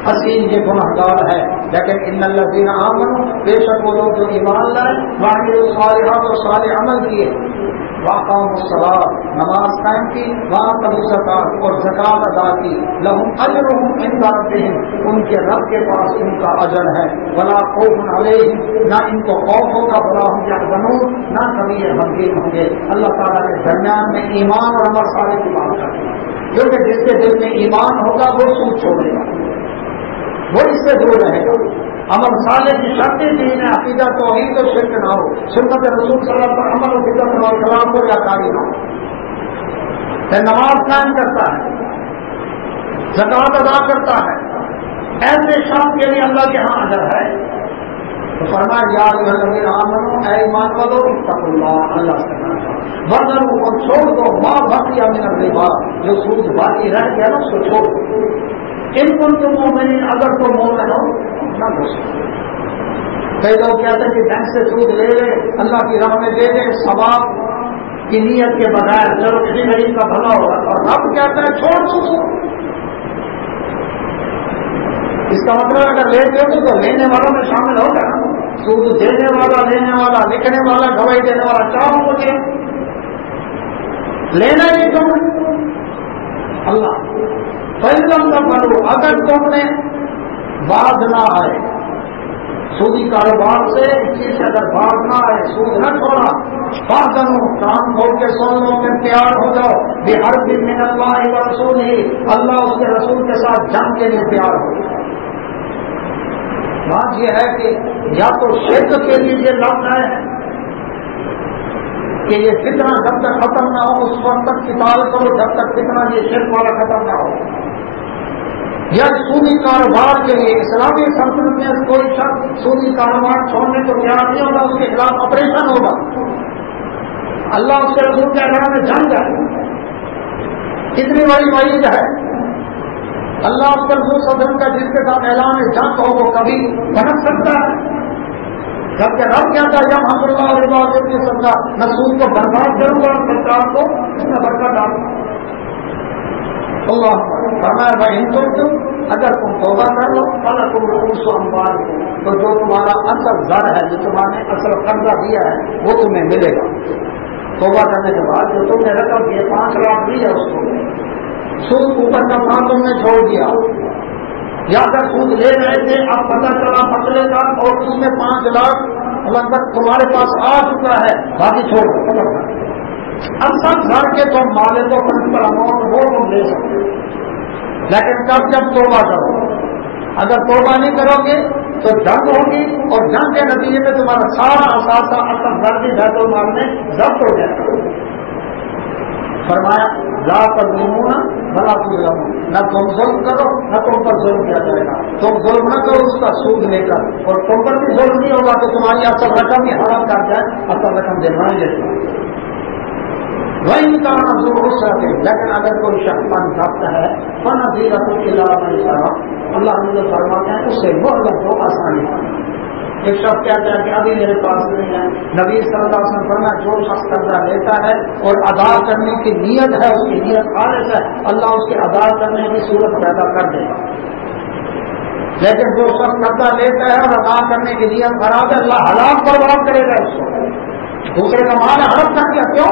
حسین یہ گنہگار ہے. لیکن ان الذین آمنوا, بے شک وہ لوگ جو ایمان لائے, وعملوا الصالحات اور صالح عمل کیے, واقاموا الصلاۃ نماز قائم کی, وآتوا الزکاۃ اور زکات ادا کی, لهم اجرهم عند ربهم ان کے رب کے پاس ان کا اجر ہے, ولا خوف علیہم نہ ان کو خوف ہوگا, ولا هم يحزنون نہ کبھی یہ غمگین ہوں گے. اللہ تعالیٰ نے درمیان میں ایمان اور عمل صالح کی بات کر دی, کیونکہ جس کے دل میں ایمان ہوگا وہ سود چھوڑے گا, وہ اس سے دور رہے گا. عمل صالح کی شرطیں دین ہے, عقیدہ توحید و شرک نہ ہو, سنت رسول صلی اللہ علیہ وسلم پر عمل و فطرت اور کلام کو ریاکاری نہ ہو. پھر نماز قائم کرتا ہے, زکات ادا کرتا ہے, ایسے شخص کے لیے اللہ کے ہاں اجر ہے. تو فرمایا یا ایھا الذین آمنوا, اے ایمان والو, اتقوا اللہ, اللہ سے ڈرو, وذروا اور چھوڑ دو ما بقی من الربا, جو سود باقی رہ گیا نا اس کو چھوڑ دو. ان کنتم مؤمنین, اگر تم مومن ہو نہ گھسو. کئی لوگ کہتے ہیں کہ بینک سے سود لے لے, اللہ کی راہ میں دے دے, ثواب کی نیت کے بغیر, چلو کسی غریب کا بھلا ہوگا. اور رب کہتا ہے چھوڑ دو. اس کا مطلب اگر لیتے ہو تو لینے والوں میں شامل ہوگا. سود دینے والا, لینے والا, لکھنے والا, گواہی دینے والا, چاروں کو دے. لینا ہی تم اللہ فیضم کا پڑھو, اگر تم نے باز نہ آئے سودی کاروبار سے, اس چیز سے اگر باز نہ آئے, سود نہ چھوڑا, بازن کام کھول کے سن لو, پھر تیار ہو جاؤ, بحرب من اللہ و رسول ہی, اللہ اس کے رسول کے ساتھ جنگ کے لیے تیار ہو. بات یہ ہے کہ یا تو شرک کے لیے یہ لفظ ہے کہ یہ فتنہ جب تک ختم نہ ہو اس وقت تک قتال کرو, جب تک فتنہ یہ شرک والا ختم نہ ہو. یا سودی کاروبار کے لیے اسلامی سلطنت میں کوئی شخص سودی کاروبار چھوڑنے کو تیار نہیں ہوگا, اس کے خلاف آپریشن ہوگا. اللہ اس کے رسول کے اگر میں جنگ ہے, کتنی بڑی وعید ہے. اللہ اس کے رسول صلی اللہ علیہ وسلم کا جس کے ساتھ اعلان جنگ ہو وہ کبھی بھٹک سکتا ہے. جبکہ رب کہتا ہے جب ہم اللہ اور عباد کی سزا میں سود کو برباد کروں گا, سرکار کو اس میں برکت ڈالوں گا. اللہ فرمایا بھائی ہندو, اگر تم توبہ کر لو کل تم رؤوس اموال, تو جو تمہارا اصل زر ہے, جو تمہارے اصل قرضہ دیا ہے وہ تمہیں ملے گا. توبہ کرنے کے بعد جو تم نے رقم دی 5 لاکھ دی ہے اس کو سود اوپر کا کام تم نے چھوڑ دیا, یا اگر سود لے رہے تھے اب پتہ چلا مسئلے کا اور اس میں 5 لاکھ اللہ اکبر تمہارے پاس آ چکا ہے، باقی چھوڑ دو۔ اصل گھر کے تم مالے تو پرنسپل اماؤنٹ وہ تم لے سکتے ہو، لیکن کب جب توبہ کرو۔ اگر توبہ نہیں کرو گے تو جنگ ہوگی، اور جنگ کے نتیجے میں تمہارا سارا اثاثہ اصل گھر کی بیت المال میں ضبط ہو جائے گا۔ فرمایا لا تظلمون ولا تظلمون، نہ تم ظلم کرو نہ تم پر ظلم کیا جائے گا۔ تم ظلم نہ کرو اس کا سود لے کر، اور تم پر بھی ظلم نہیں ہوگا کہ تمہاری اصل رقم ہی حرام کر جائے، اصل رقم دلوانے لیتے وہی کہنا ضرور چاہتے، لیکن اگر کوئی شخص ضبط ہے فنظیرۃ الی میسرہ، اللہ نے جو فرماتے ہیں اس سے مہلت کو آسانی ہے۔ ایک شخص کہتا ہے کہ ابھی میرے پاس نہیں ہے، نبی صلی اللہ علیہ وسلم فرمایا جو شخص قرضہ لیتا ہے اور ادا کرنے کی نیت ہے، اس کی نیت خالص ہے، اللہ اس کے ادا کرنے کی صورت پیدا کر دے گا۔ لیکن جو شخص قرضہ لیتا ہے اور ادا کرنے کی نیت خراب ہے، اللہ ہلاک برباد کرے گا اس کو۔ دوسرے کا مال ہڑپ کر دیا، کیوں؟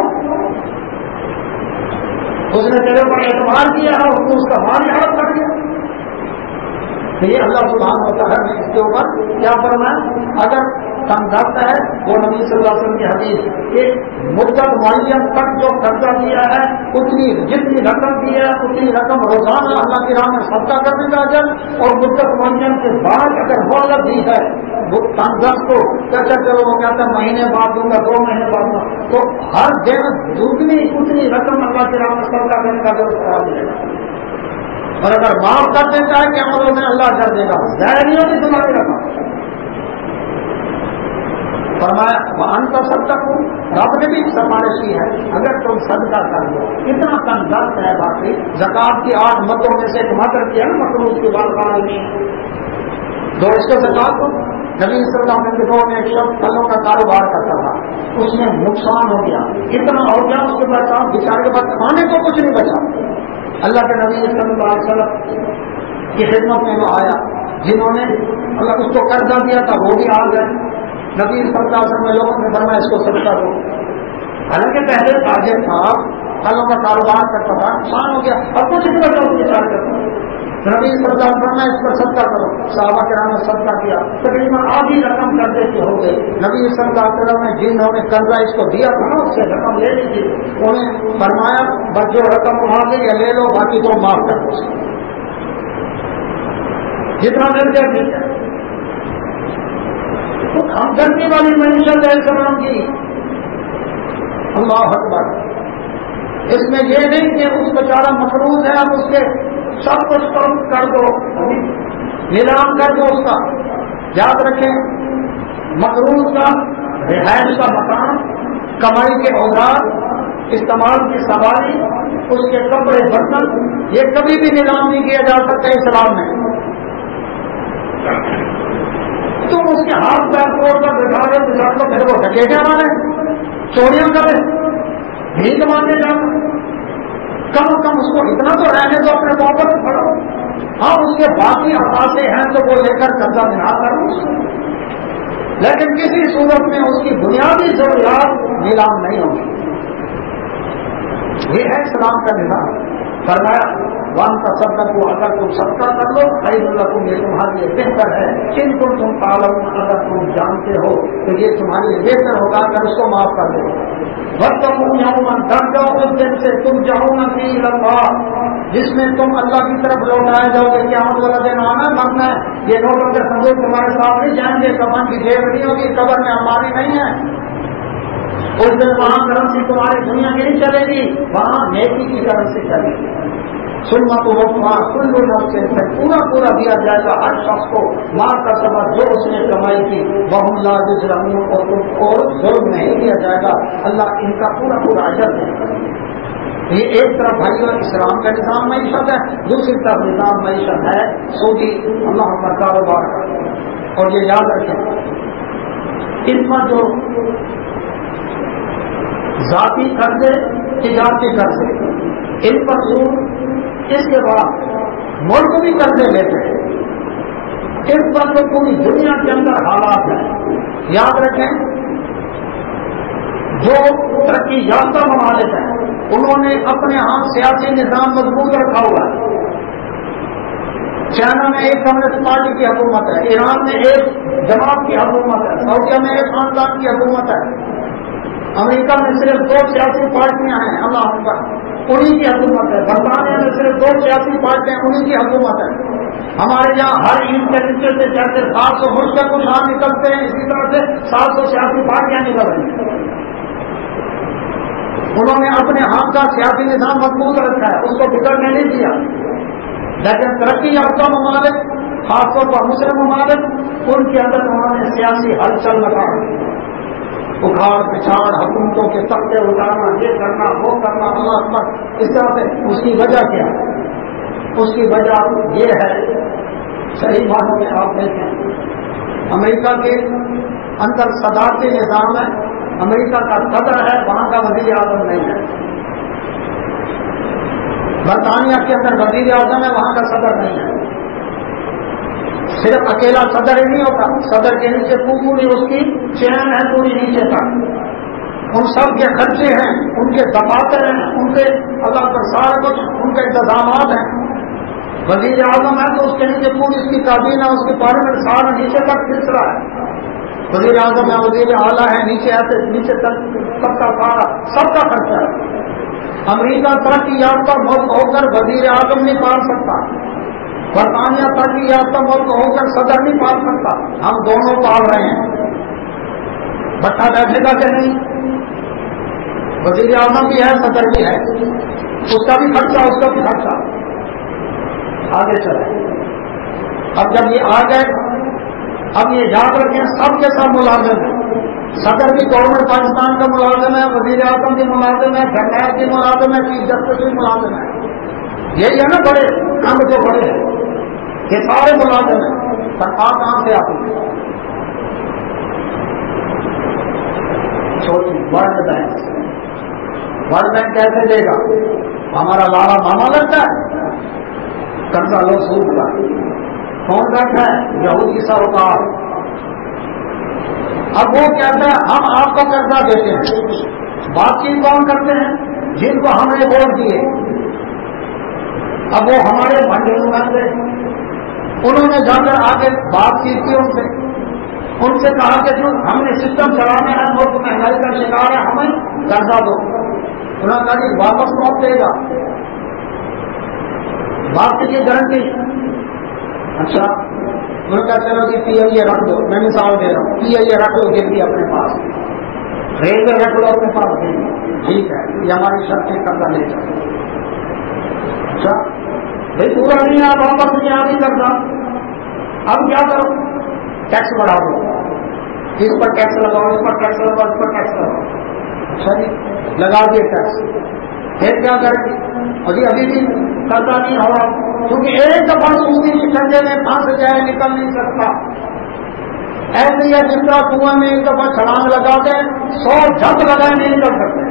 اس نے تیرے پر اعتبار کیا ہے، اس نے اس کا مال ہڑپ کر دیا۔ یہ اللہ سبحانہ و تعالیٰ نے اس کے اوپر کیا فرمایا؟ اگر تنگدست ہے، وہ نبی صلی اللہ علیہ وسلم کی حدیث کہ مدت معین تک جو قرضہ دیا ہے اتنی جتنی رقم دی ہے اتنی رقم روزانہ اللہ کی راہ میں صدقہ کرنے کا اجر، اور مدت معین کے بعد اگر مہلت دی ہے وہ تنگدست کو کیسے کرو، وہ کہتا ہے مہینے بعد دوں گا، 2 مہینے بعد دوں گا، تو ہر دن دگنی اتنی رقم اللہ کی راہ میں صدقہ کرنے کا اجر کرا دے گا۔ اور اگر معاف کر دیتا ہے کہ عملوں میں اللہ کر دے گا، ظاہریوں کی تمہاری رقم۔ فرمایا وَأَنْتَ صَدَّقُوا، رب نے بھی سفارش کی ہے اگر تم صدقہ کر دو۔ اتنا تنگدست ہے باقی زکات کی 8 مدوں میں سے ایک مد کیا نا مخلوط کے بعد خانے میں دو، اس کے زکات کو نبی صلی اللہ علیہ وسلم کے دور میں ایک شخص پھلوں کا کاروبار کرتا تھا، اس میں نقصان ہو گیا، اتنا ہو گیا اس کے بعد بیچارے کے بعد کھانے کو کچھ نہیں بچا۔ اللہ کے نبی صلی اللہ علیہ وسلم کی خدمت میں وہ آیا جنہوں نے اللہ اس کو قرضہ دیا تھا، وہ بھی آ گئے۔ نبی صلی اللہ علیہ وسلم لوگوں نے فرمایا اس کو صدقہ دو۔ حالانکہ پہلے تاجر تھا، پھلوں کا کاروبار کرتا تھا، نقصان ہو گیا اور کچھ نہیں بچا اس کے چار کرتا۔ نبی صلی اللہ علیہ وسلم نے اس پر صدقہ کرو، صحابہ کرام نے صدقہ کیا، تقریباً آدھی رقم قرضے کی ہو گئی۔ نبی صلی اللہ علیہ وسلم نے جنہوں نے قرضہ اس کو دیا تھا نا اس سے رقم لے لی تھی، انہیں فرمایا بس جو رقم وہاں گئی لے لو، باقی تو معاف کر دو، جتنا مل گیا ٹھیک ہے۔ تو ہمدردی والی معیشت ہے السلام کی، اللہ اکبر۔ اس میں یہ نہیں کہ اس بیچارہ مقروض ہے اب اس کے سب کچھ کر دو، نیلام کر دو اس کا۔ یاد رکھیں مقروض کا رہائش کا مکان، کمائی کے اوزار، استعمال کی سواری، اس کے کپڑے برتن، یہ کبھی بھی نیلام نہیں کیا جا سکتا اسلام میں۔ تم اس کے ہاتھ پیر توڑ کر بٹھا دے بٹھا دو، پھر وہ ڈکیٹیں مارے، چوریاں کرے، بھیک مانگے جانا، کم از کم اس کو اتنا تو رہنے دو اپنے پاؤں پر پڑھو۔ ہاں اس کے باقی اثاثے ہیں تو وہ لے کر قبضہ نہ کرو، لیکن کسی صورت میں اس کی بنیادی ضروریات نیلام نہیں ہوگی۔ یہ ہے اسلام کا نظام۔ فرمایا وان کا صدقہ، اگر تم صدقہ کر لو خیر لکم، یہ تمہارے لیے بہتر ہے، ان کو تم تعلمون، اگر تم جانتے ہو تو یہ تمہارے لیے بہتر ہوگا اگر اس کو معاف کر دو۔ واتقوا یوما، ڈر جاؤ اس دن سے ترجعون فیہ الی اللہ، جس میں تم اللہ کی طرف لوٹائے جاؤ گے۔ قیامت والا دن آنا مرنا ہے، یہ لوگ اگر صندوق تمہارے ساتھ نہیں جائیں گے، کفن کی جیب نہیں ہوگی، قبر میں ہماری نہیں ہے۔ اس دن وہاں کرنسی تمہاری دنیا کی نہیں چلے گی، وہاں نیکی کی کرنسی چلے گی۔ سنت وفا کل نفس سے پورا دیا جائے گا ہر شخص کو مال کا سبب جو اس نے کمائی کی، وہم لا یظلمون، اور تم کو ظلم نہیں دیا جائے گا، اللہ ان کا پورا اجر دے گا۔ یہ ایک طرف بھائیو اسلام کا نظام معیشت ہے، دوسری طرف نظام معیشت ہے سودی اللہ کا کاروبار کا۔ اور یہ یاد رکھیں ان پر جو ذاتی قرضے، تجارتی قرضے، ان پر سود، اس کے بعد ملک بھی قرضے لیتے ہیں، اس پر تو پوری دنیا کے اندر حالات ہیں۔ یاد رکھیں جو ترقی یافتہ ممالک ہیں انہوں نے اپنے ہاں سیاسی نظام مضبوط رکھا ہوا ہے، چائنا میں ایک کمیونسٹ پارٹی کی حکومت ہے، ایران میں ایک جماعت کی حکومت ہے، سعودیہ میں ایک خاندان کی حکومت ہے، امریکہ میں صرف 2 سیاسی پارٹیاں ہیں، اللہ اکبر، انہیں کی حکومت ہے، برطانیہ میں صرف 2 سیاسی پارٹیاں، انہیں کی حکومت ہے۔ ہمارے یہاں ہر عید کے نیچے سے جیسے 700 ملک کے کچھ نکلتے ہیں، اسی طرح سے 700 سیاسی پارٹیاں نکل رہی ہیں۔ انہوں نے اپنے ہاتھ کا سیاسی نظام مضبوط رکھا ہے، اس کو بگڑنے نہیں دیا، لیکن ترقی یافتہ ممالک، خاص طور پر مسلم ممالک، ان کے اندر انہوں نے سیاسی ہلچل لگا، اکھاڑ پچھاڑ، حکومتوں کے تختے اٹھانا، یہ کرنا وہ کرنا، اللہ اکبر، اس طرح سے۔ اس کی وجہ کیا ہے؟ اس کی وجہ یہ ہے، صحیح معنوں میں آپ دیکھیں، امریکہ کے اندر صدارتی نظام ہے، امریکہ کا صدر ہے، وہاں کا وزیر اعظم نہیں ہے۔ برطانیہ کے اندر وزیر اعظم ہے، وہاں کا صدر نہیں ہے۔ صرف اکیلا صدر ہی نہیں ہوتا، صدر کے نیچے پوری اس کی چین ہے، پوری نیچے تک، ان سب کے خرچے ہیں، ان کے دفاتر ہیں، ان کے اللہ پر سارا کچھ ان کے انتظامات ہیں۔ وزیر اعظم ہے تو اس کے نیچے پوری اس کی کابینہ، اس کی پارلیمنٹ سارا نیچے تک پھس رہا ہے۔ وزیر اعظم ہے، وزیر اعلیٰ ہے، نیچے آتے نیچے تک سب کا سارا سب کا خرچہ ہے۔ امریکہ ترقی یافتہ ملک ہو کر وزیر اعظم نہیں پال سکتا، برطانیہ ترقی یافتہ ملک ہو کر صدر نہیں پال سکتا، ہم دونوں پال رہے ہیں۔ بٹا بیٹھے گا کہ نہیں؟ وزیر اعظم بھی ہے، صدر بھی ہے، اس کا بھی خرچہ، اس کا بھی خرچہ۔ آگے چلے، اب جب یہ آ گئے، اب یہ یاد رکھیں سب کے سب ملازم ہیں، صدر بھی گورنمنٹ پاکستان کا ملازم ہے، وزیر اعظم بھی ملازم ہے، جرنیل بھی ملازم ہے، چیف جسٹس بھی ملازم ہے۔ یہی ہے نا بڑے ہم جو بڑے ہیں، یہ سارے ملازم ہیں۔ تنخواہ کہاں سے آتی ہے؟ چھوٹی ورلڈ بینک، ورلڈ بینک کیسے دے گا؟ ہمارا لاڑا ماما لگتا ہے، قرضہ لو سود کا، کون بیٹھا ہے؟ یہودی سروکار۔ اب وہ کہتا ہے ہم آپ کو قرضہ دیتے ہیں، بات چیت کون کرتے ہیں؟ جن کو ہم نے ووٹ دیے۔ اب وہ ہمارے بھنڈے نمائندے، انہوں نے جا کر آگے بات چیت کی ان سے کہا کہ جو ہم نے سسٹم چلانے ہیں، ملک مہنگائی کا شکار ہے، ہمیں قرضہ دو۔ انہوں نے کہا کہ واپس کون دے گا؟ بات کی گارنٹی۔ اچھا، انہوں نے کہا چلو جی پی ایل اے رکھ دو، میں مثال دے رہا ہوں، پی ایل اے رکھ لو گردی اپنے پاس، ریلوے رکھ لو اپنے پاس گردی، ٹھیک ہے، یہ ہماری شرط ہے، قرضہ لے جاؤ۔ اچھا بھائی پورا نہیں آپ واپس نہیں آ نہیں کرتا، اب کیا کرو؟ ٹیکس بڑھا دو، اس پر ٹیکس لگاؤ، اس پر ٹیکس لگاؤ، اس پر ٹیکس لگاؤ۔ اچھا جی لگا دیے ٹیکس، پھر کیا کریں گے؟ ابھی بھی قرضہ نہیں ہو رہا، کیونکہ ایک دفعہ سوکھی شکنجے میں پھنس جائے نکل نہیں سکتا۔ ایسے ہی جس طرح کنویں میں ایک دفعہ چھلانگ لگا دیں 100 جھپ لگائے نہیں نکل سکتے۔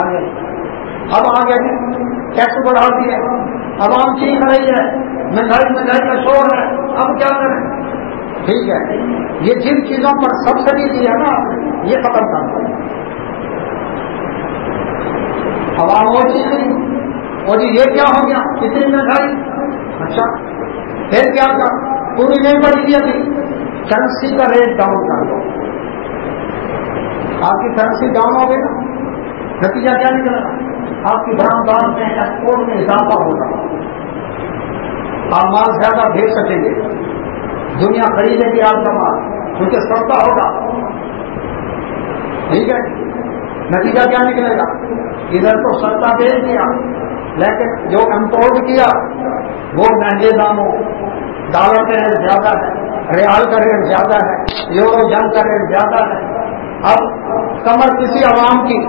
آگے اب آگے ٹیکس بڑھا دیے، عوام چیخ رہی ہے، مہنگائی کا شور ہے، اب کیا کریں؟ ٹھیک ہے، یہ جن چیزوں پر سبسڈی دی ہے نا یہ ختم کر دو۔ عوام وہ چیز نہیں، اور یہ کیا ہو گیا؟ اتنی مہنگائی۔ اچھا پھر کیا کر؟ پوری نہیں پڑی تھی ابھی، کرنسی کا ریٹ ڈاؤن کر دو۔ آپ کی کرنسی ڈاؤن ہو گئی نا، نتیجہ کیا نکلا؟ آپ کی برآمدات میں ایکسپورٹ میں اضافہ ہوگا، آپ مال زیادہ بھیج سکیں گے، دنیا خریدے گی آپ کا مال کیونکہ سستا ہوگا۔ ٹھیک ہے، نتیجہ کیا نکلے گا؟ ادھر تو سستا بیچ دیا، لیکن جو امپورٹ کیا وہ مہنگے داموں، ڈالر کا ریٹ زیادہ ہے، ریال کا ریٹ زیادہ ہے، یورو جن کا ریٹ زیادہ ہے۔ اب کمر کسی عوام کی،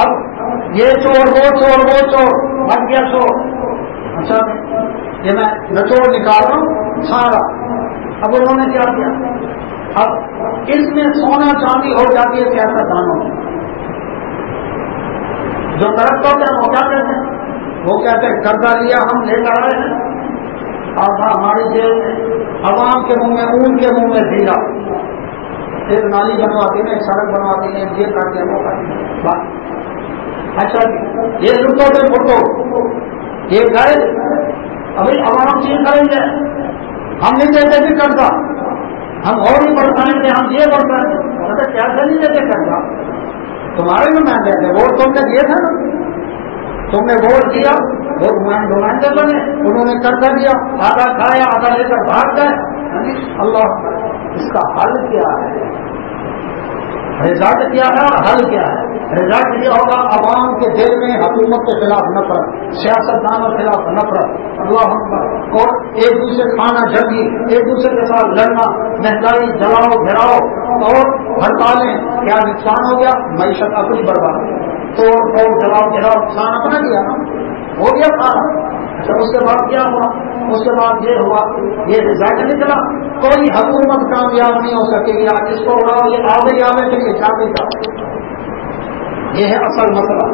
اب یہ چور وہ چور وہ چور بن گیا چور۔ اچھا یہ میں نچوڑ نکال رہا ہوں سارا۔ اب انہوں نے کیا کیا؟ اب اس میں سونا چاندی ہو جاتی ہے سیاستدانوں میں، جو کرپٹ ہوتے ہیں وہ کیا کہتے ہیں؟ وہ کہتے ہیں قرضہ لیا ہم لے کر آئے ہیں اور ہماری جیب میں، عوام کے منہ میں اون کے منہ میں زیرہ، ایک نالی بنوا دی، ایک سڑک بنوا دی، ایک یہ کر دیا وہ کر دیا۔ اچھا یہ لٹو گے فوٹو، یہ گئے ابھی عوام چیز کریں گے، ہم نہیں دیتے بھی قرضہ، ہم اور بھی بڑھائیں گے، ہم یہ بڑھائیں گے، مطلب کیسے نہیں دیتے قرضہ؟ تمہارے بھی میں دیتے ووٹ تم نے دیے تھے نا، تم نے ووٹ دیا، وہ نمائندے بنے، انہوں نے قرضہ دیا، آدھا کھایا آدھا لے کر بھاگ گئے۔ اللہ، اس کا حل کیا ہے؟ رزلٹ کیا ہے اور حل کیا ہے؟ رزلٹ یہ ہوگا عوام کے دل میں حکومت کے خلاف نفرت، سیاستدانوں کے خلاف نفرت، اللہ اکبر، اور ایک دوسرے کھانا جنگی، ایک دوسرے کے ساتھ لڑنا، مہنگائی، جلاؤ گھراؤ اور ہڑتالیں، کیا نقصان ہو گیا؟ معیشت اپنی برباد، توڑ جلاؤ گھراؤ، نقصان اپنا کیا نا، ہو گیا کھانا۔ اچھا اس کے بعد کیا ہوا؟ اس کے بعد یہ ہوا، یہ رزلٹ نکلا، کوئی حکومت کامیاب نہیں ہو سکے گی، آج اس کو اڑاؤ، یہ آگے آگے کے لیے جانے کا، یہ ہے اصل مسئلہ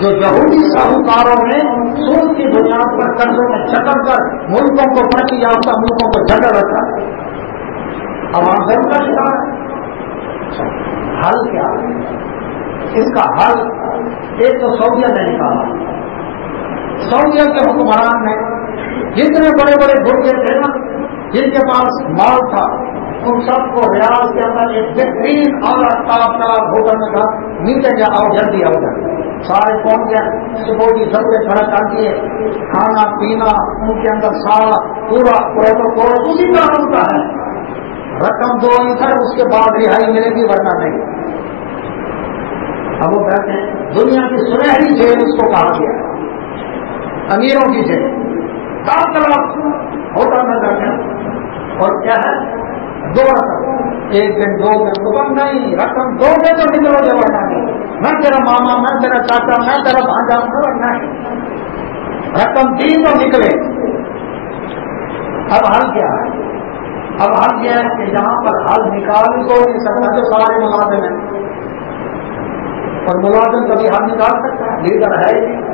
جو یہودی ساہوکاروں نے سود کی بنیاد پر قرضوں میں چکر کر ملکوں کو، ترقی یافتہ ملکوں کو جکڑ رکھا ہے، عوام ضرور کا شکار ہے۔ حل کیا ہے؟ اس کا حل ایک تو سعودیہ نے نکالا، سعودیہ کے حکمران نے جتنے بڑے بڑے گرگے تھے نا، جن کے پاس مال تھا، ان سب کو ریاض کے اندر ایک بہترین اعلیٰ طاقت ہوٹل میں کہا نیچے جا آؤ، جلدی آؤ جلدی، سارے پہنچ گئے، صبح کی ضرورت کھڑا کر دیے، کھانا پینا ان کے اندر سارا پورا پروٹوکول اسی طرح ہوتا ہے، رقم دو ادھر، اس کے بعد رہائی ملے گی ورنہ نہیں۔ اب وہ کہتے ہیں دنیا کی سنہری جیل اس کو کہا گیا، امیروں کی جیل، سات طرف ہوٹل میں بیٹھے، اور کیا ہے؟ 2 رقم، 1 دن 2 دن، رقم نہیں، رقم 2 دن تو نکلو گے ورنہ نہیں، میں تیرا ماما، میں تیرا چاچا، میں تیرا بھانجا، ورنہ نہیں، رقم 3 تو نکلے۔ اب حل کیا ہے؟ اب حل یہ ہے کہ یہاں پر حل نکال کو نہیں سکتا جو سارے ملازم ہیں، اور ملازم کبھی حل نکال سکتا ہے؟ لیڈر ہے ہی نہیں،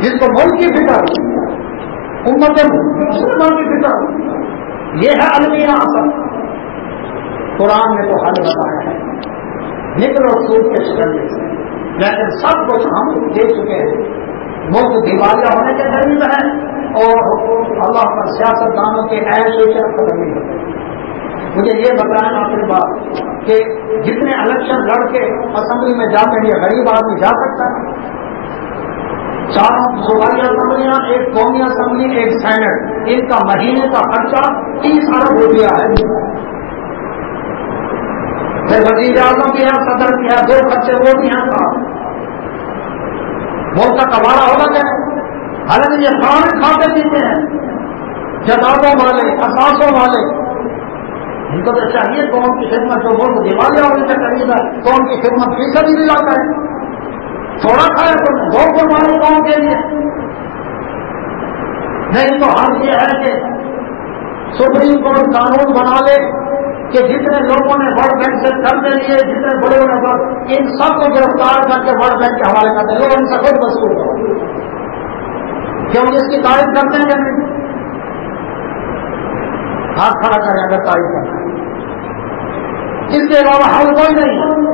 جس کو ملک کی فکر، امت مسلمان کی فکر، یہ ہے المیہ اصل۔ قرآن نے تو حل بتایا ہے، نکلو سود کے شکریہ سے، لیکن سب کچھ ہم دے چکے ہیں، ملک دیوالیہ ہونے کے قریب ہے، اور اللہ پر سیاستدانوں کے عیش و عشرت ختم نہیں ہوتے۔ مجھے یہ بتایا آخری بات کہ جتنے الیکشن لڑ کے اسمبلی میں جاتے ہیں، یہ غریب آدمی جا سکتا ہے؟ 4 صوبائی اسمبلیاں، 1 قومی اسمبلی، 1 سینٹ، ان کا مہینے کا خرچہ 30 ارب روپیہ ہے، پھر وزیر اعظم بھی ہے، صدر بھی ہے، 2 خرچے وہ بھی ہیں، ملک کا کباڑا ہوگا کیا؟ حالانکہ یہ سارے کھاتے پیتے ہیں، جدادوں والے، اثاثوں والے، ان کو تو چاہیے قوم کی خدمت، جو ملک دیوالیہ ہونے سے قریب ہے، قوم کی خدمت فیصد ہی دلاتا ہے، تھوڑا کھائے تو 2 قربانی قوم کے لیے، نہیں تو حال یہ ہے کہ سپریم کورٹ قانون بنا لے کہ جتنے لوگوں نے ورلڈ بینک سے قرضے لیے، جتنے بڑے بڑے، ان سب کو گرفتار کر کے ورلڈ بینک کے حوالے کر دیں، لوگ ان سے خود وصول کرو، کیوں اس کی تعریف کرتے ہیں کہ نہیں؟ ہاتھ کھڑا کریں اگر تعریف کرنا ہے، اس کے علاوہ حل کوئی نہیں۔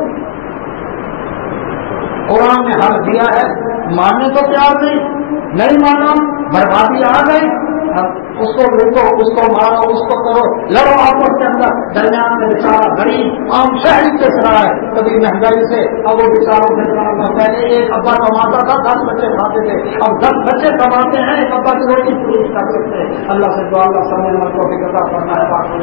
قرآن نے حل دیا ہے، ماننے کو تیار نہیں مانا، بربادی آ گئی، اس کو لوٹو، اس کو مارو، اس کو کرو، لڑو آپس کے اندر، درمیان میں بیچارہ غریب عام شہری کے سرائے کبھی مہنگائی سے، اب وہ بیچاروں کے سرا، پہلے ایک ابا کماتا تھا 10 بچے کھاتے تھے، اب 10 بچے کماتے ہیں، ایک ابا کی روٹی پوری کر سکتے ہیں۔ اللہ سے دعا، اللہ سمجھنے کو بھی عطا فرمائے، باقی